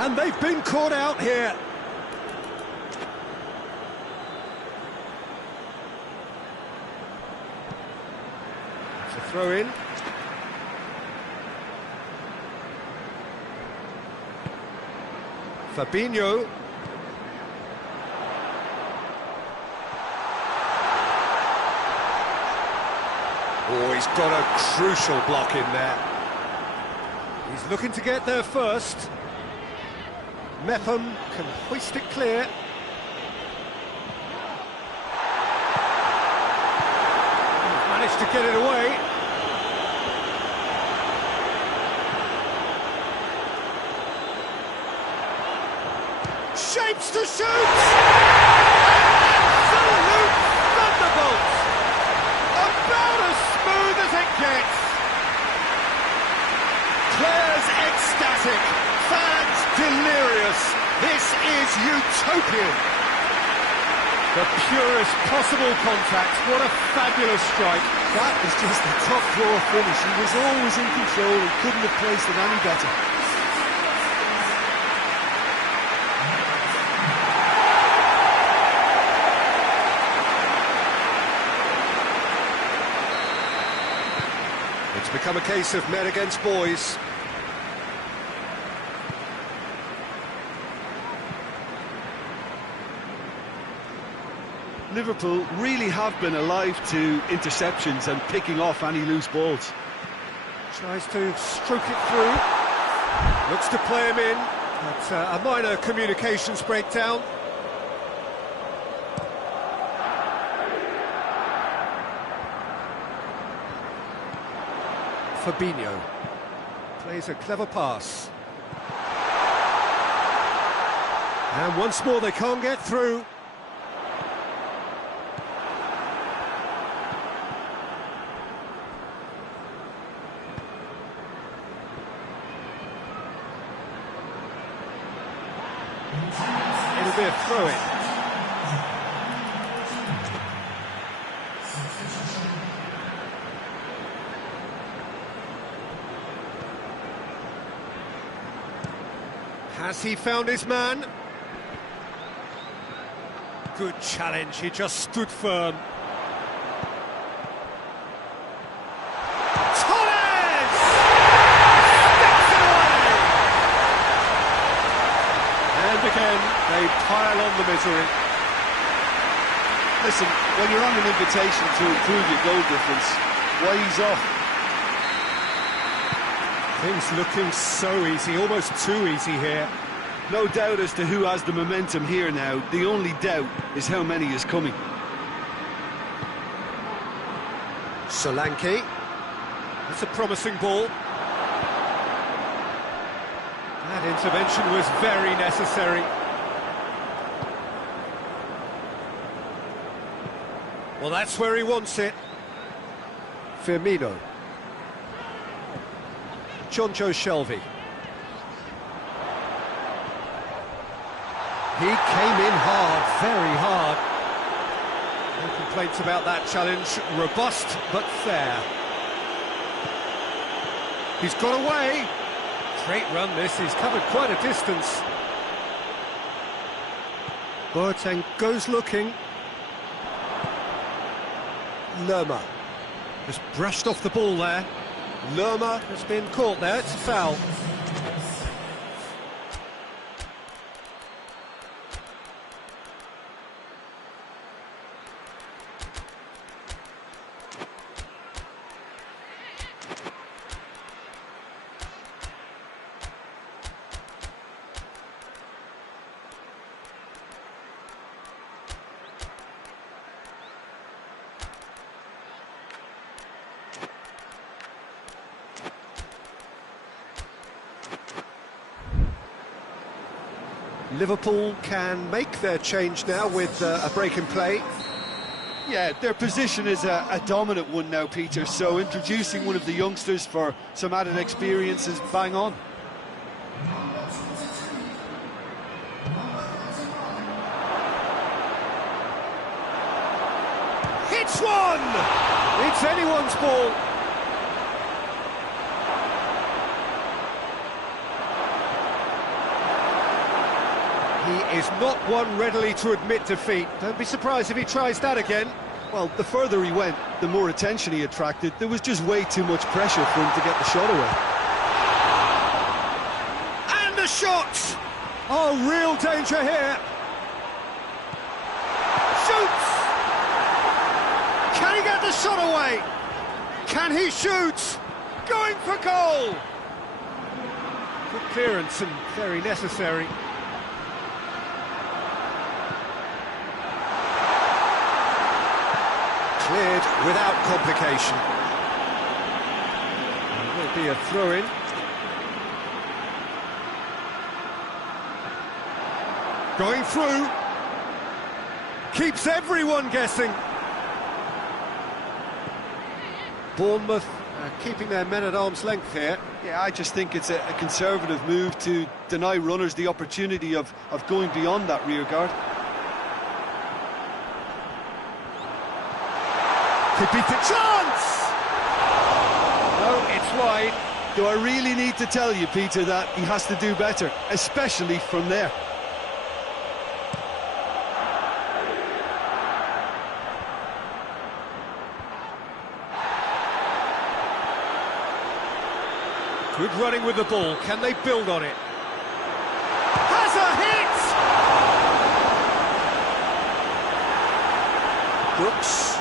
And they've been caught out here. It's a throw in. Fabinho. Oh, he's got a crucial block in there. He's looking to get there first. Mepham can hoist it clear. He's managed to get it away. Shapes to shoot! Absolute thunderbolt! About as smooth as it gets. Players ecstatic, fans delirious. This is utopian. The purest possible contact. What a fabulous strike. That is just the top drawer finish. He was always in control and couldn't have placed it any better. It's become a case of men against boys. Liverpool really have been alive to interceptions and picking off any loose balls. Tries to stroke it through. Looks to play him in. But a minor communications breakdown. Fabinho plays a clever pass. And once more they can't get through. It'll be a throw-in. Has he found his man? Good challenge, he just stood firm. Torres! Sticks it away! And again, they pile on the misery. Listen, when you're on an invitation to improve your goal difference, why ease off? Things looking so easy, almost too easy here. No doubt as to who has the momentum here now. The only doubt is how many is coming. Solanke. That's a promising ball. That intervention was very necessary. Well, that's where he wants it. Firmino. Jonjo Shelvey. He came in hard, very hard. No complaints about that challenge. Robust, but fair. He's got away. Great run this, he's covered quite a distance. Boateng goes looking. Lerma. Just brushed off the ball there. Lerma has been caught there, it's a foul. Liverpool can make their change now with a break in play. Yeah, their position is a dominant one now, Peter, so introducing one of the youngsters for some added experience is bang on. Hits one! It's anyone's ball. He is not one readily to admit defeat. Don't be surprised if he tries that again. Well, the further he went, the more attention he attracted. There was just way too much pressure for him to get the shot away. And the shot! Oh, real danger here. Shoots! Can he get the shot away? Can he shoot? Going for goal! Good clearance and very necessary. Cleared without complication. There will be a throw-in. Going through. Keeps everyone guessing. Bournemouth keeping their men at arm's length here. Yeah, I just think it's a conservative move to deny runners the opportunity of going beyond that rear guard. Could be the chance! No, it's wide. Do I really need to tell you, Peter, that he has to do better, especially from there? Good running with the ball. Can they build on it? Has a hit! Brooks.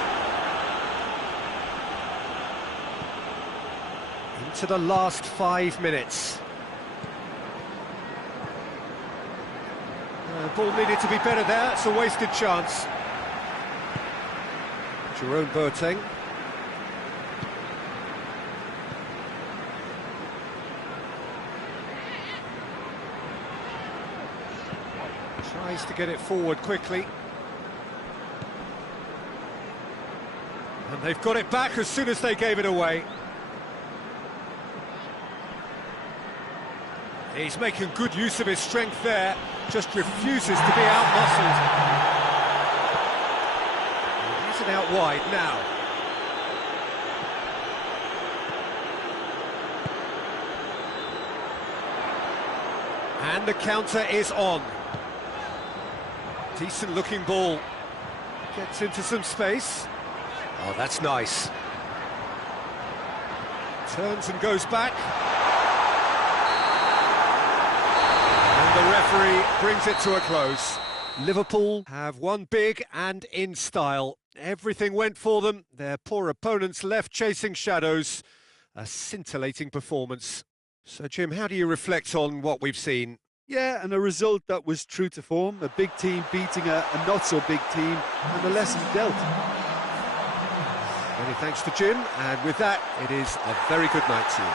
Into the last 5 minutes. Ball needed to be better there. It's a wasted chance. Jerome Boateng. Tries to get it forward quickly. And they've got it back as soon as they gave it away. He's making good use of his strength there, just refuses to be out-muscled. He's it out wide now. And the counter is on. Decent looking ball. Gets into some space. Oh, that's nice. Turns and goes back. The referee brings it to a close. Liverpool have won big and in style. Everything went for them. Their poor opponents left chasing shadows. A scintillating performance. So, Jim, how do you reflect on what we've seen? Yeah, and a result that was true to form. A big team beating a not-so-big team, and the lesson dealt. Many thanks to Jim, and with that, it is a very good night to you.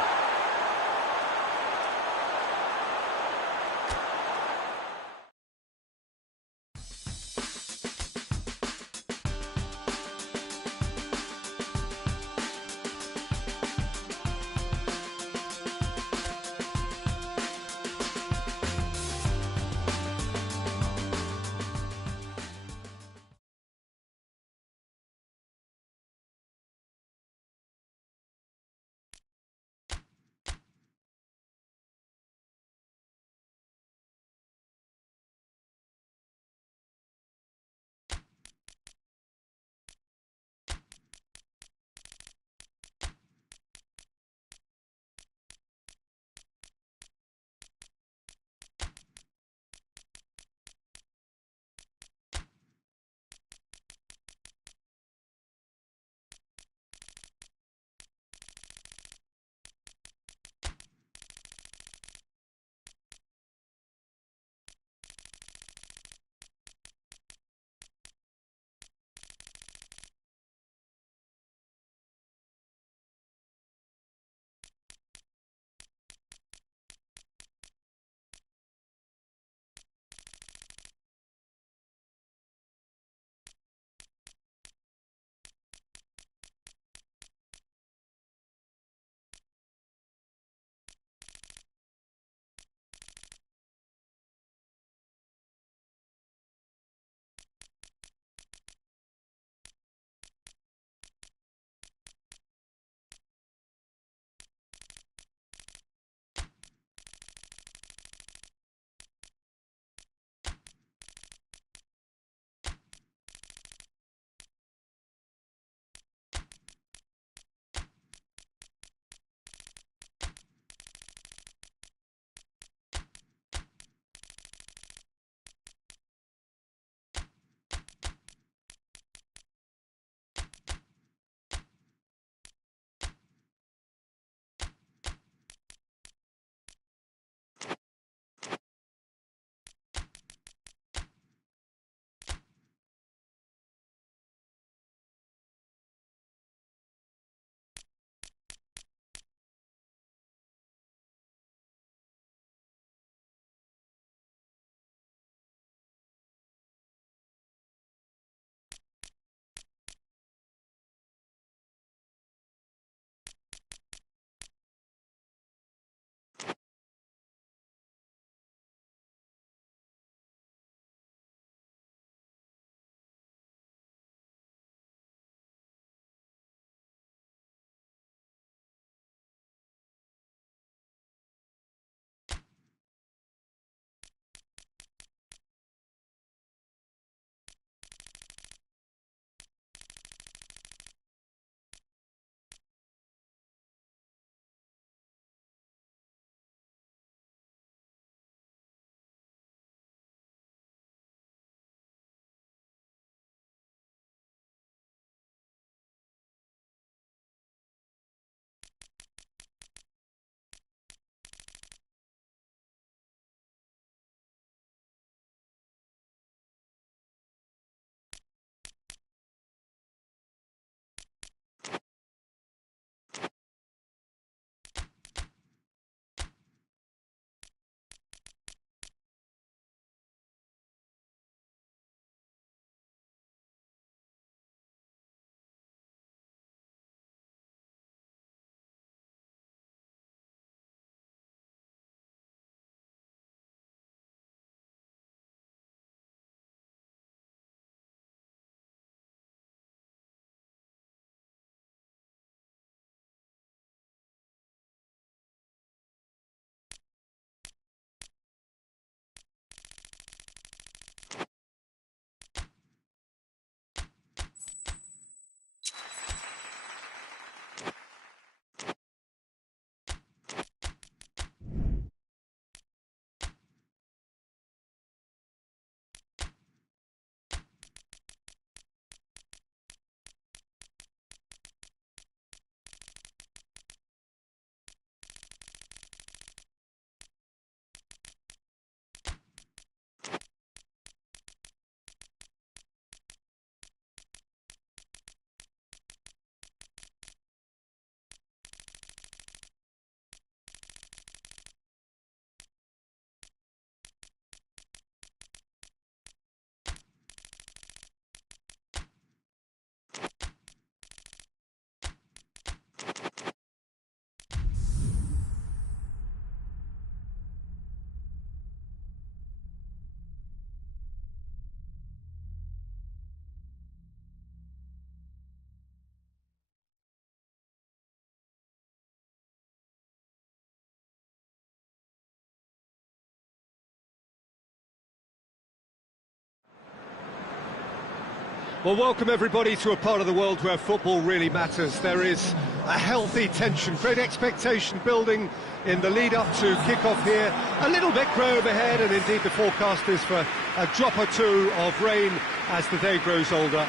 Well, welcome everybody to a part of the world where football really matters. There is a healthy tension, great expectation building in the lead-up to kick-off here. A little bit grey overhead, and indeed the forecast is for a drop or two of rain as the day grows older.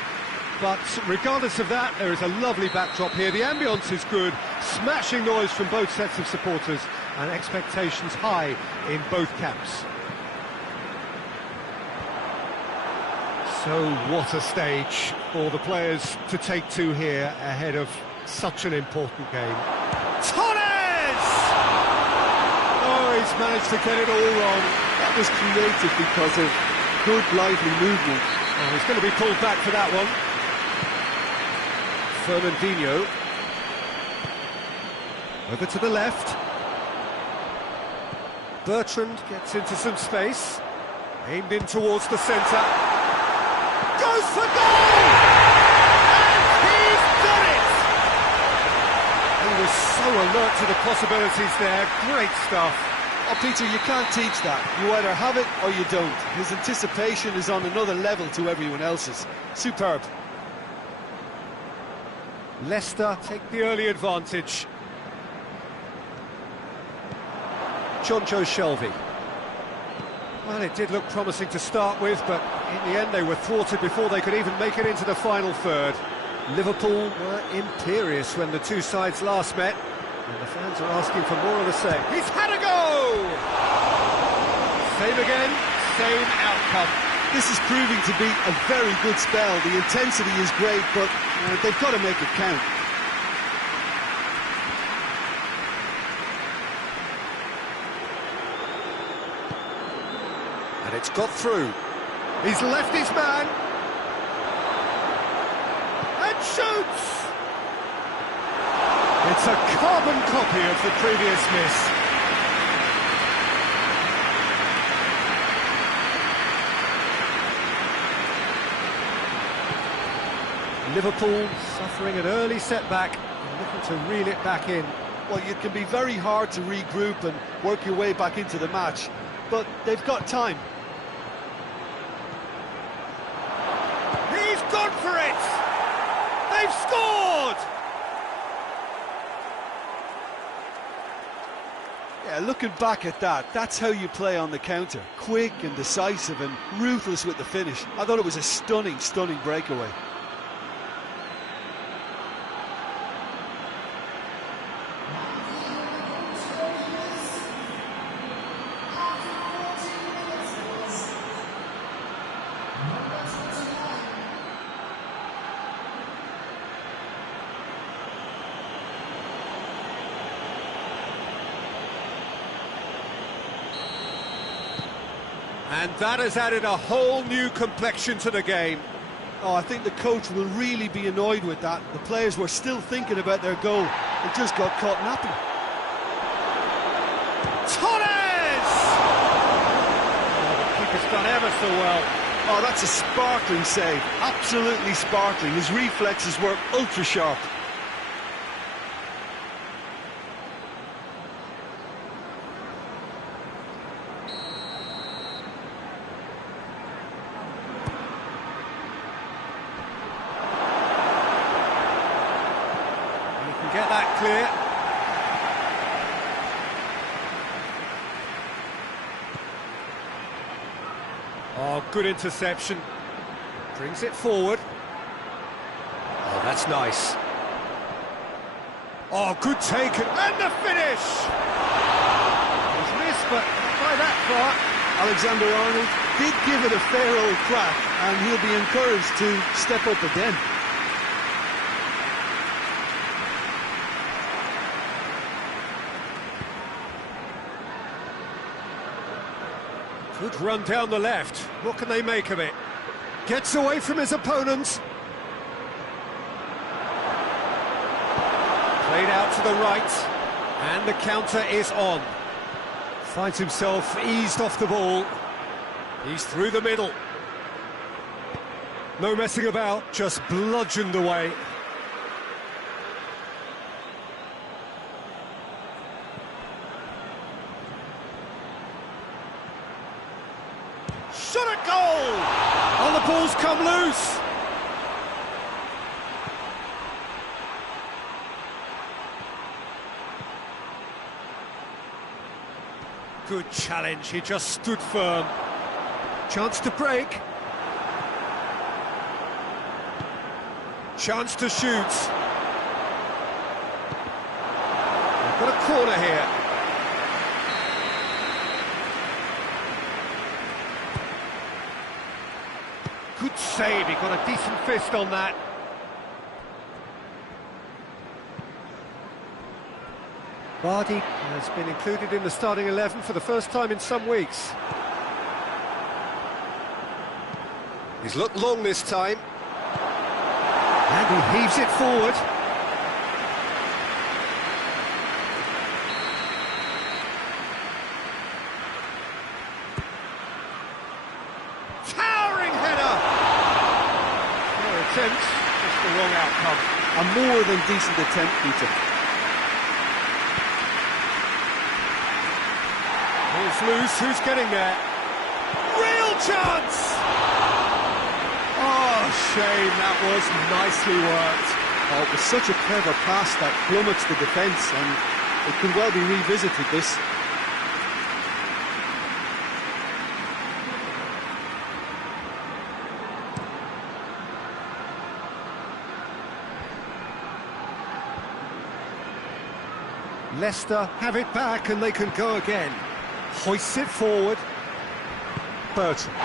But regardless of that, there is a lovely backdrop here. The ambience is good, smashing noise from both sets of supporters, and expectations high in both camps. So what a stage for the players to take to here ahead of such an important game. Torres! Oh, he's managed to get it all wrong. That was created because of good, lively movement. Oh, he's going to be pulled back for that one. Fernandinho. Over to the left. Bertrand gets into some space. Aimed in towards the centre. Goes for goal! And he's done it! He was so alert to the possibilities there. Great stuff. Oh, Peter, you can't teach that. You either have it or you don't. His anticipation is on another level to everyone else's. Superb. Leicester take the early advantage. Jonjo Shelvey. Well, it did look promising to start with, but in the end they were thwarted before they could even make it into the final third. Liverpool were imperious when the two sides last met, and the fans are asking for more of the same. He's had a go! Same again, same outcome. This is proving to be a very good spell. The intensity is great, but they've got to make it count. And it's got through. He's left his man. And shoots! It's a carbon copy of the previous miss. Liverpool suffering an early setback and looking to reel it back in. Well, it can be very hard to regroup and work your way back into the match, but they've got time. He's gone for it! They've scored! Yeah, looking back at that, that's how you play on the counter. Quick and decisive and ruthless with the finish. I thought it was a stunning, stunning breakaway. And that has added a whole new complexion to the game. Oh, I think the coach will really be annoyed with that. The players were still thinking about their goal. They just got caught napping. Torres! Oh, the keeper's done ever so well. Oh, that's a sparkling save. Absolutely sparkling. His reflexes were ultra sharp. Get that clear. Oh, good interception. Brings it forward. Oh, that's nice. Oh, good take. And the finish! It was missed, but not by that far. Alexander-Arnold did give it a fair old crack, and he'll be encouraged to step up again. Good run down the left. What can they make of it? Gets away from his opponent. Played out to the right. And the counter is on. Finds himself eased off the ball. He's through the middle. No messing about, just bludgeoned away. Shot at goal! Oh, the ball's come loose. Good challenge, he just stood firm. Chance to break. Chance to shoot. We've got a corner here. Good save, he got a decent fist on that. Vardy has been included in the starting 11 for the first time in some weeks. He's looked long this time. And he heaves it forward. Towering header! Fair attempt, just the wrong outcome. A more than decent attempt, Peter. Ball's loose, who's getting there? Real chance! Oh, shame, that was nicely worked. Oh, it was such a clever pass that plummets the defence, and it could well be revisited, this. Leicester have it back and they can go again. Hoists it forward. Bertrand.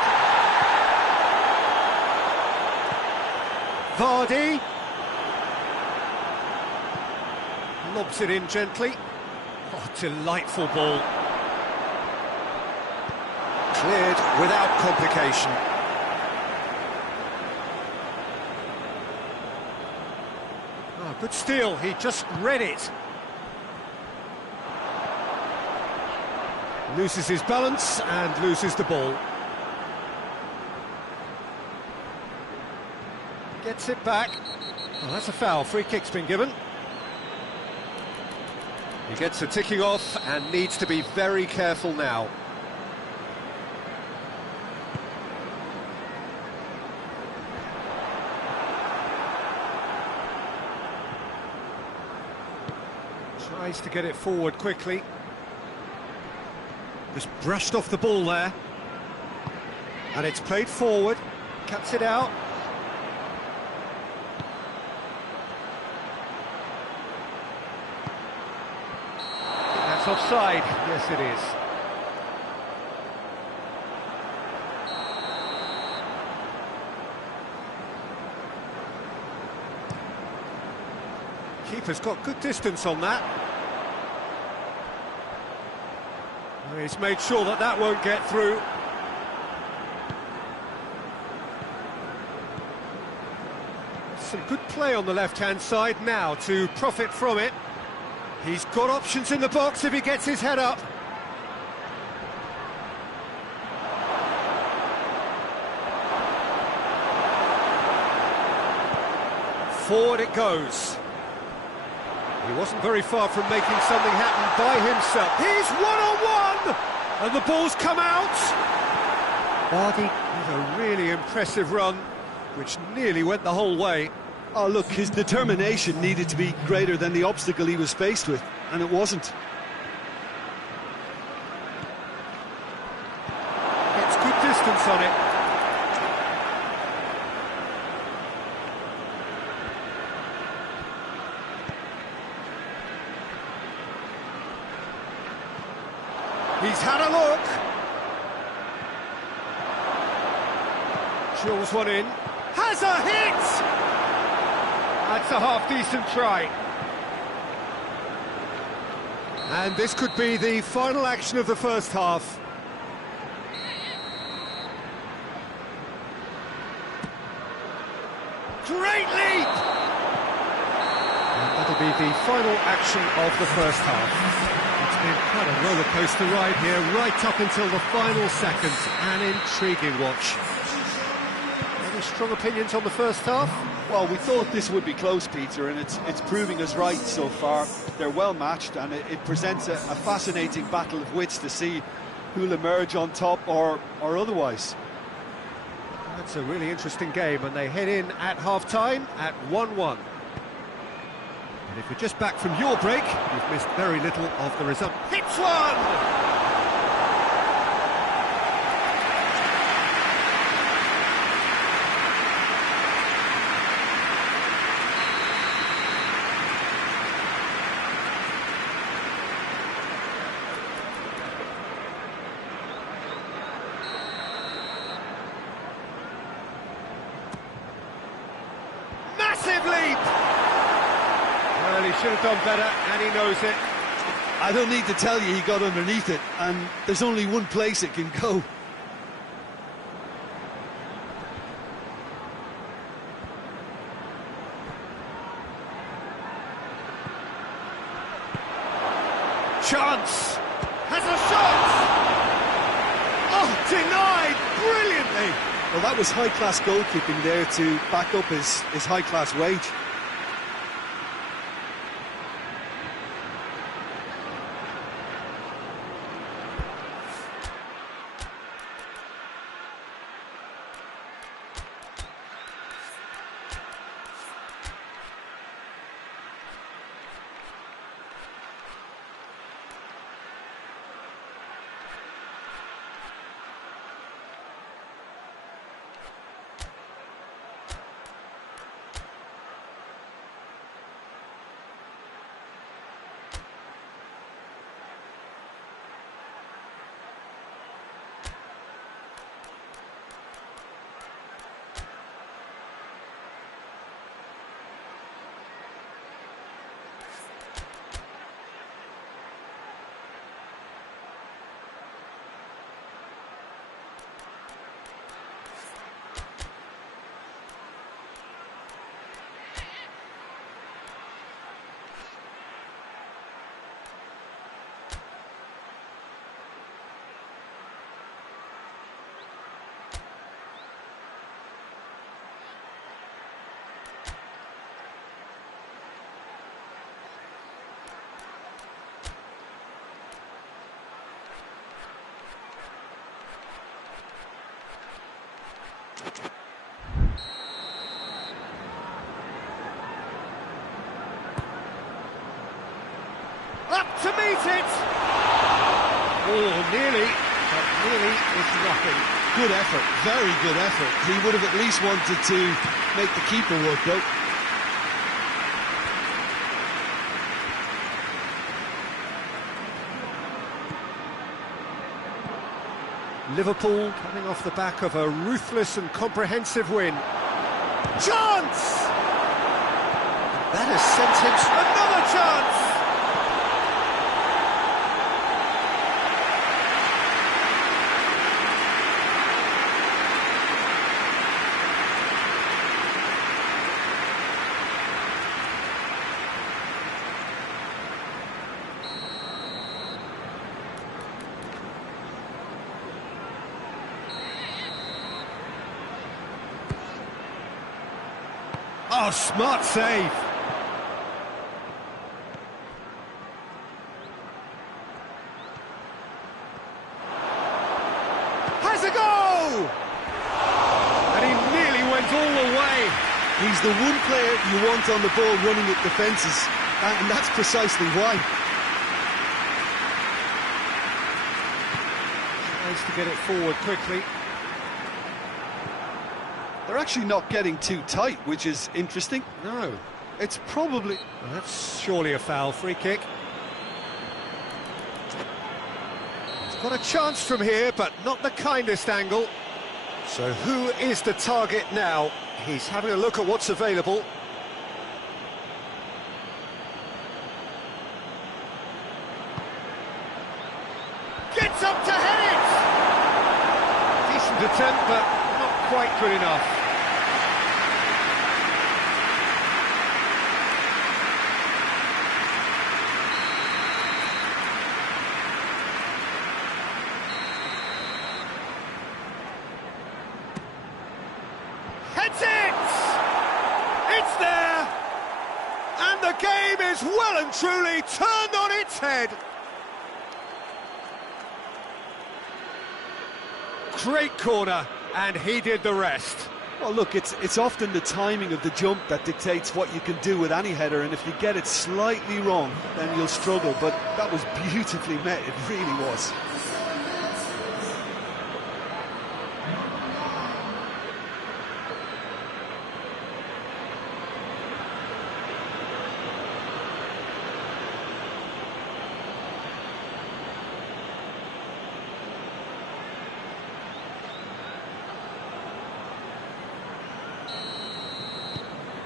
Vardy. Lobs it in gently. Oh, delightful ball. Cleared without complication. Oh, good steal, he just read it. Loses his balance and loses the ball. Gets it back. Oh, that's a foul. Free kick's been given. He gets a ticking off and needs to be very careful now. Tries to get it forward quickly. Just brushed off the ball there. And it's played forward. Cuts it out. That's offside. Yes, it is. Keeper's got good distance on that. He's made sure that that won't get through. Some good play on the left-hand side now to profit from it. He's got options in the box if he gets his head up. Forward it goes. He wasn't very far from making something happen by himself. He's one-on-one! And the ball's come out! Vardy with a really impressive run, which nearly went the whole way. Oh, look, his determination needed to be greater than the obstacle he was faced with, and it wasn't. Gets good distance on it. He's had a look. Drills one in. Has a hit! That's a half-decent try. And this could be the final action of the first half. Great leap! And that'll be the final action of the first half. It's been quite a roller coaster ride here, right up until the final seconds. An intriguing watch. Any strong opinions on the first half? Well, we thought this would be close, Peter, and it's proving us right so far. They're well matched, and it presents a fascinating battle of wits to see who'll emerge on top or otherwise. That's a really interesting game, and they head in at half-time at 1-1. And if you're just back from your break, you've missed very little of the result. Hits one! should have done better, and he knows it. I don't need to tell you he got underneath it, and there's only one place it can go. Chance! Has a shot! Oh, denied brilliantly! Well, that was high-class goalkeeping there to back up his high-class wage. Up to meet it! Oh, nearly, but nearly is nothing. Good effort, very good effort. He would have at least wanted to make the keeper work, though. Liverpool coming off the back of a ruthless and comprehensive win. Chance! That has sent him another chance! Oh, smart save. Has a goal! And he nearly went all the way. He's the one player you want on the ball running at defences, and that's precisely why. Tries to get it forward quickly. They're actually not getting too tight, which is interesting. No. It's probably... Well, that's surely a foul. Free kick. He's got a chance from here, but not the kindest angle. So who is the target now? He's having a look at what's available. Gets up to head it! Decent attempt, but not quite good enough. Heads it! It's there! And the game is well and truly turned on its head. Great corner, and he did the rest. Well, look, it's often the timing of the jump that dictates what you can do with any header, and if you get it slightly wrong, then you'll struggle. But that was beautifully met, it really was.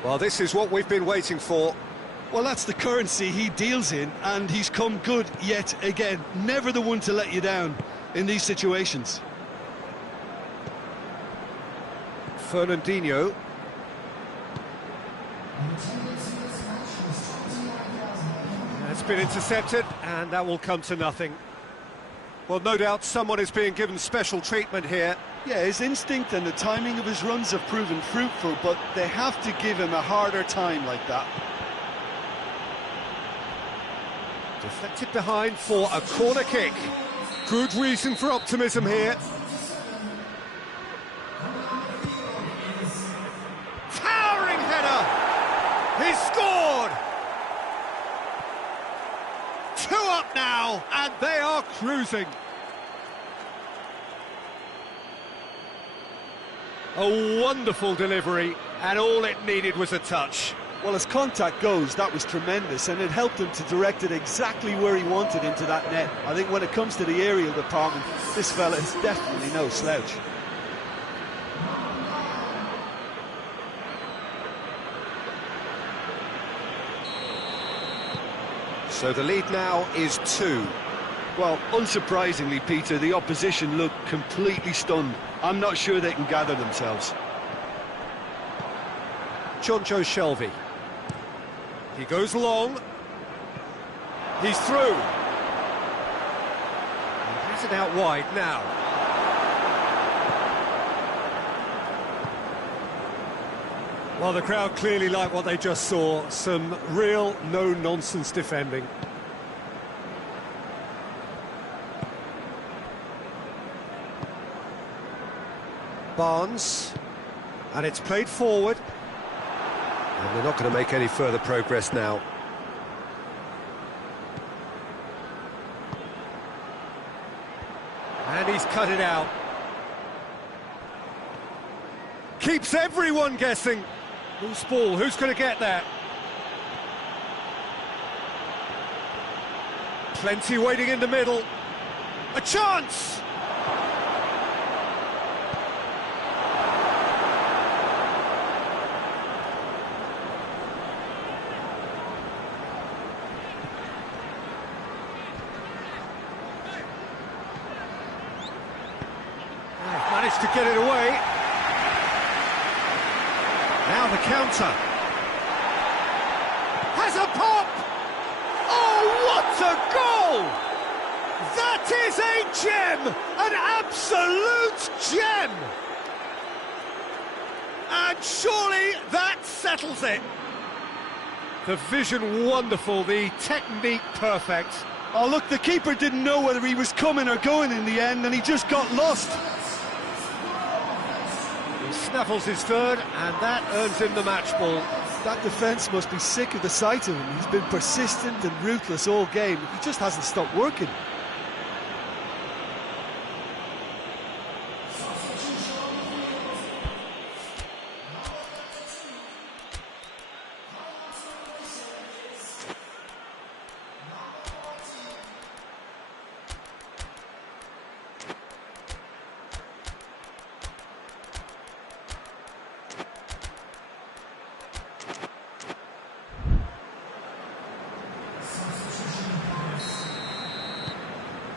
Well, this is what we've been waiting for. Well, that's the currency he deals in, and he's come good yet again. Never the one to let you down in these situations. Fernandinho. It's been intercepted, and that will come to nothing. Well, no doubt someone is being given special treatment here. Yeah, his instinct and the timing of his runs have proven fruitful, but they have to give him a harder time like that. Deflected behind for a corner kick. Good reason for optimism here. Towering header! He's scored! 2 up now, and they are cruising. A wonderful delivery, and all it needed was a touch. Well, as contact goes, that was tremendous, and it helped him to direct it exactly where he wanted into that net. I think when it comes to the aerial department, this fella is definitely no slouch. So the lead now is 2. Well, unsurprisingly, Peter, the opposition look completely stunned. I'm not sure they can gather themselves. Jonjo Shelvey. He goes long. He's through. He has it out wide now. Well, the crowd clearly like what they just saw. Some real no-nonsense defending. Barnes. And it's played forward. And they're not going to make any further progress now. And he's cut it out. Keeps everyone guessing. Loose ball, who's going to get that? Plenty waiting in the middle. A chance! Managed to get it away. Now the counter. Has a pop! Oh, what a goal! That is a gem! An absolute gem! And surely that settles it. The vision wonderful, the technique perfect. Oh, look, the keeper didn't know whether he was coming or going in the end, and he just got lost. He snaffles his third, and that earns him the match ball. That defence must be sick of the sight of him. He's been persistent and ruthless all game. He just hasn't stopped working.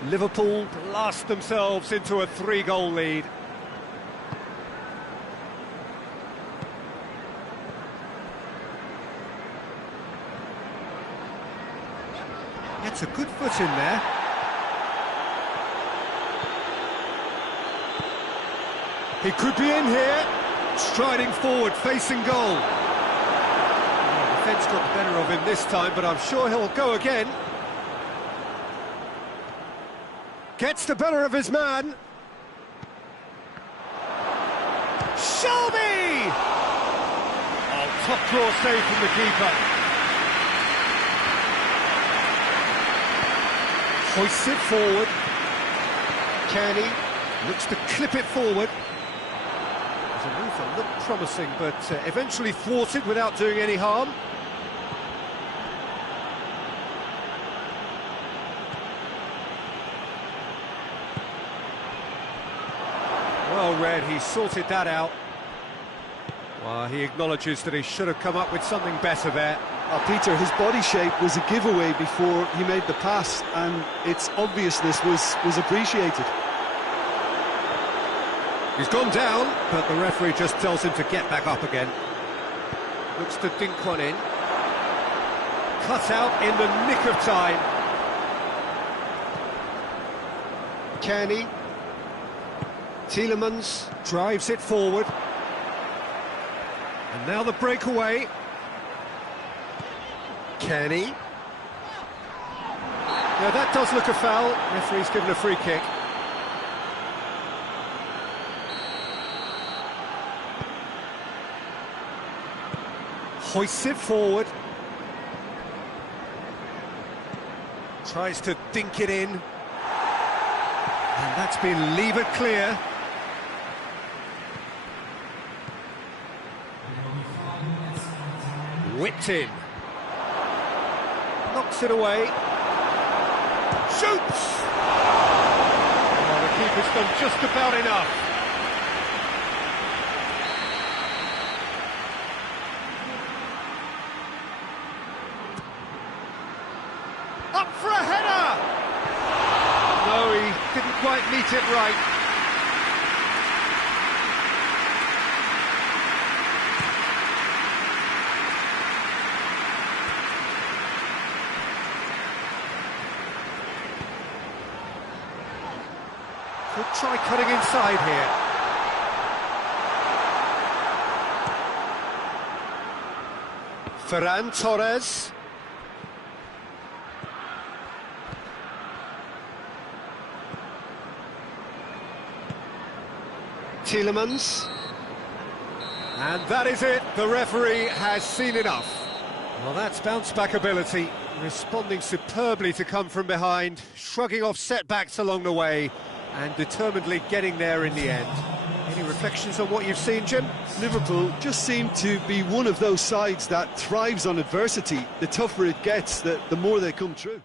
Liverpool blast themselves into a 3-goal lead. Gets a good foot in there. He could be in here. Striding forward, facing goal. The defence got the better of him this time, but I'm sure he'll go again. Gets the better of his man. Shelby! Oh, top draw save from the keeper. Hoists it forward. Kearney looks to clip it forward. There's a move that looked promising, but eventually thwarted without doing any harm. Well read, he sorted that out. Well, he acknowledges that he should have come up with something better there. Peter, his body shape was a giveaway before he made the pass, and its obviousness was appreciated. He's gone down, but the referee just tells him to get back up again. Looks to dink one in. Cut out in the nick of time. Kearney. Tielemans drives it forward. And now the breakaway. Kearney. Now that does look a foul. Referee's given a free kick. Hoists it forward. Tries to dink it in. And that's been levered clear. Whipped in. Knocks it away. Shoots! Oh, the keeper's done just about enough. Up for a header! No, he didn't quite meet it right. Could try cutting inside here. Ferran Torres. Tielemans. And that is it. The referee has seen enough. Well, that's bounce-back ability. Responding superbly to come from behind, shrugging off setbacks along the way, and determinedly getting there in the end. Any reflections on what you've seen, Jim? Liverpool just seem to be one of those sides that thrives on adversity. The tougher it gets, the more they come through.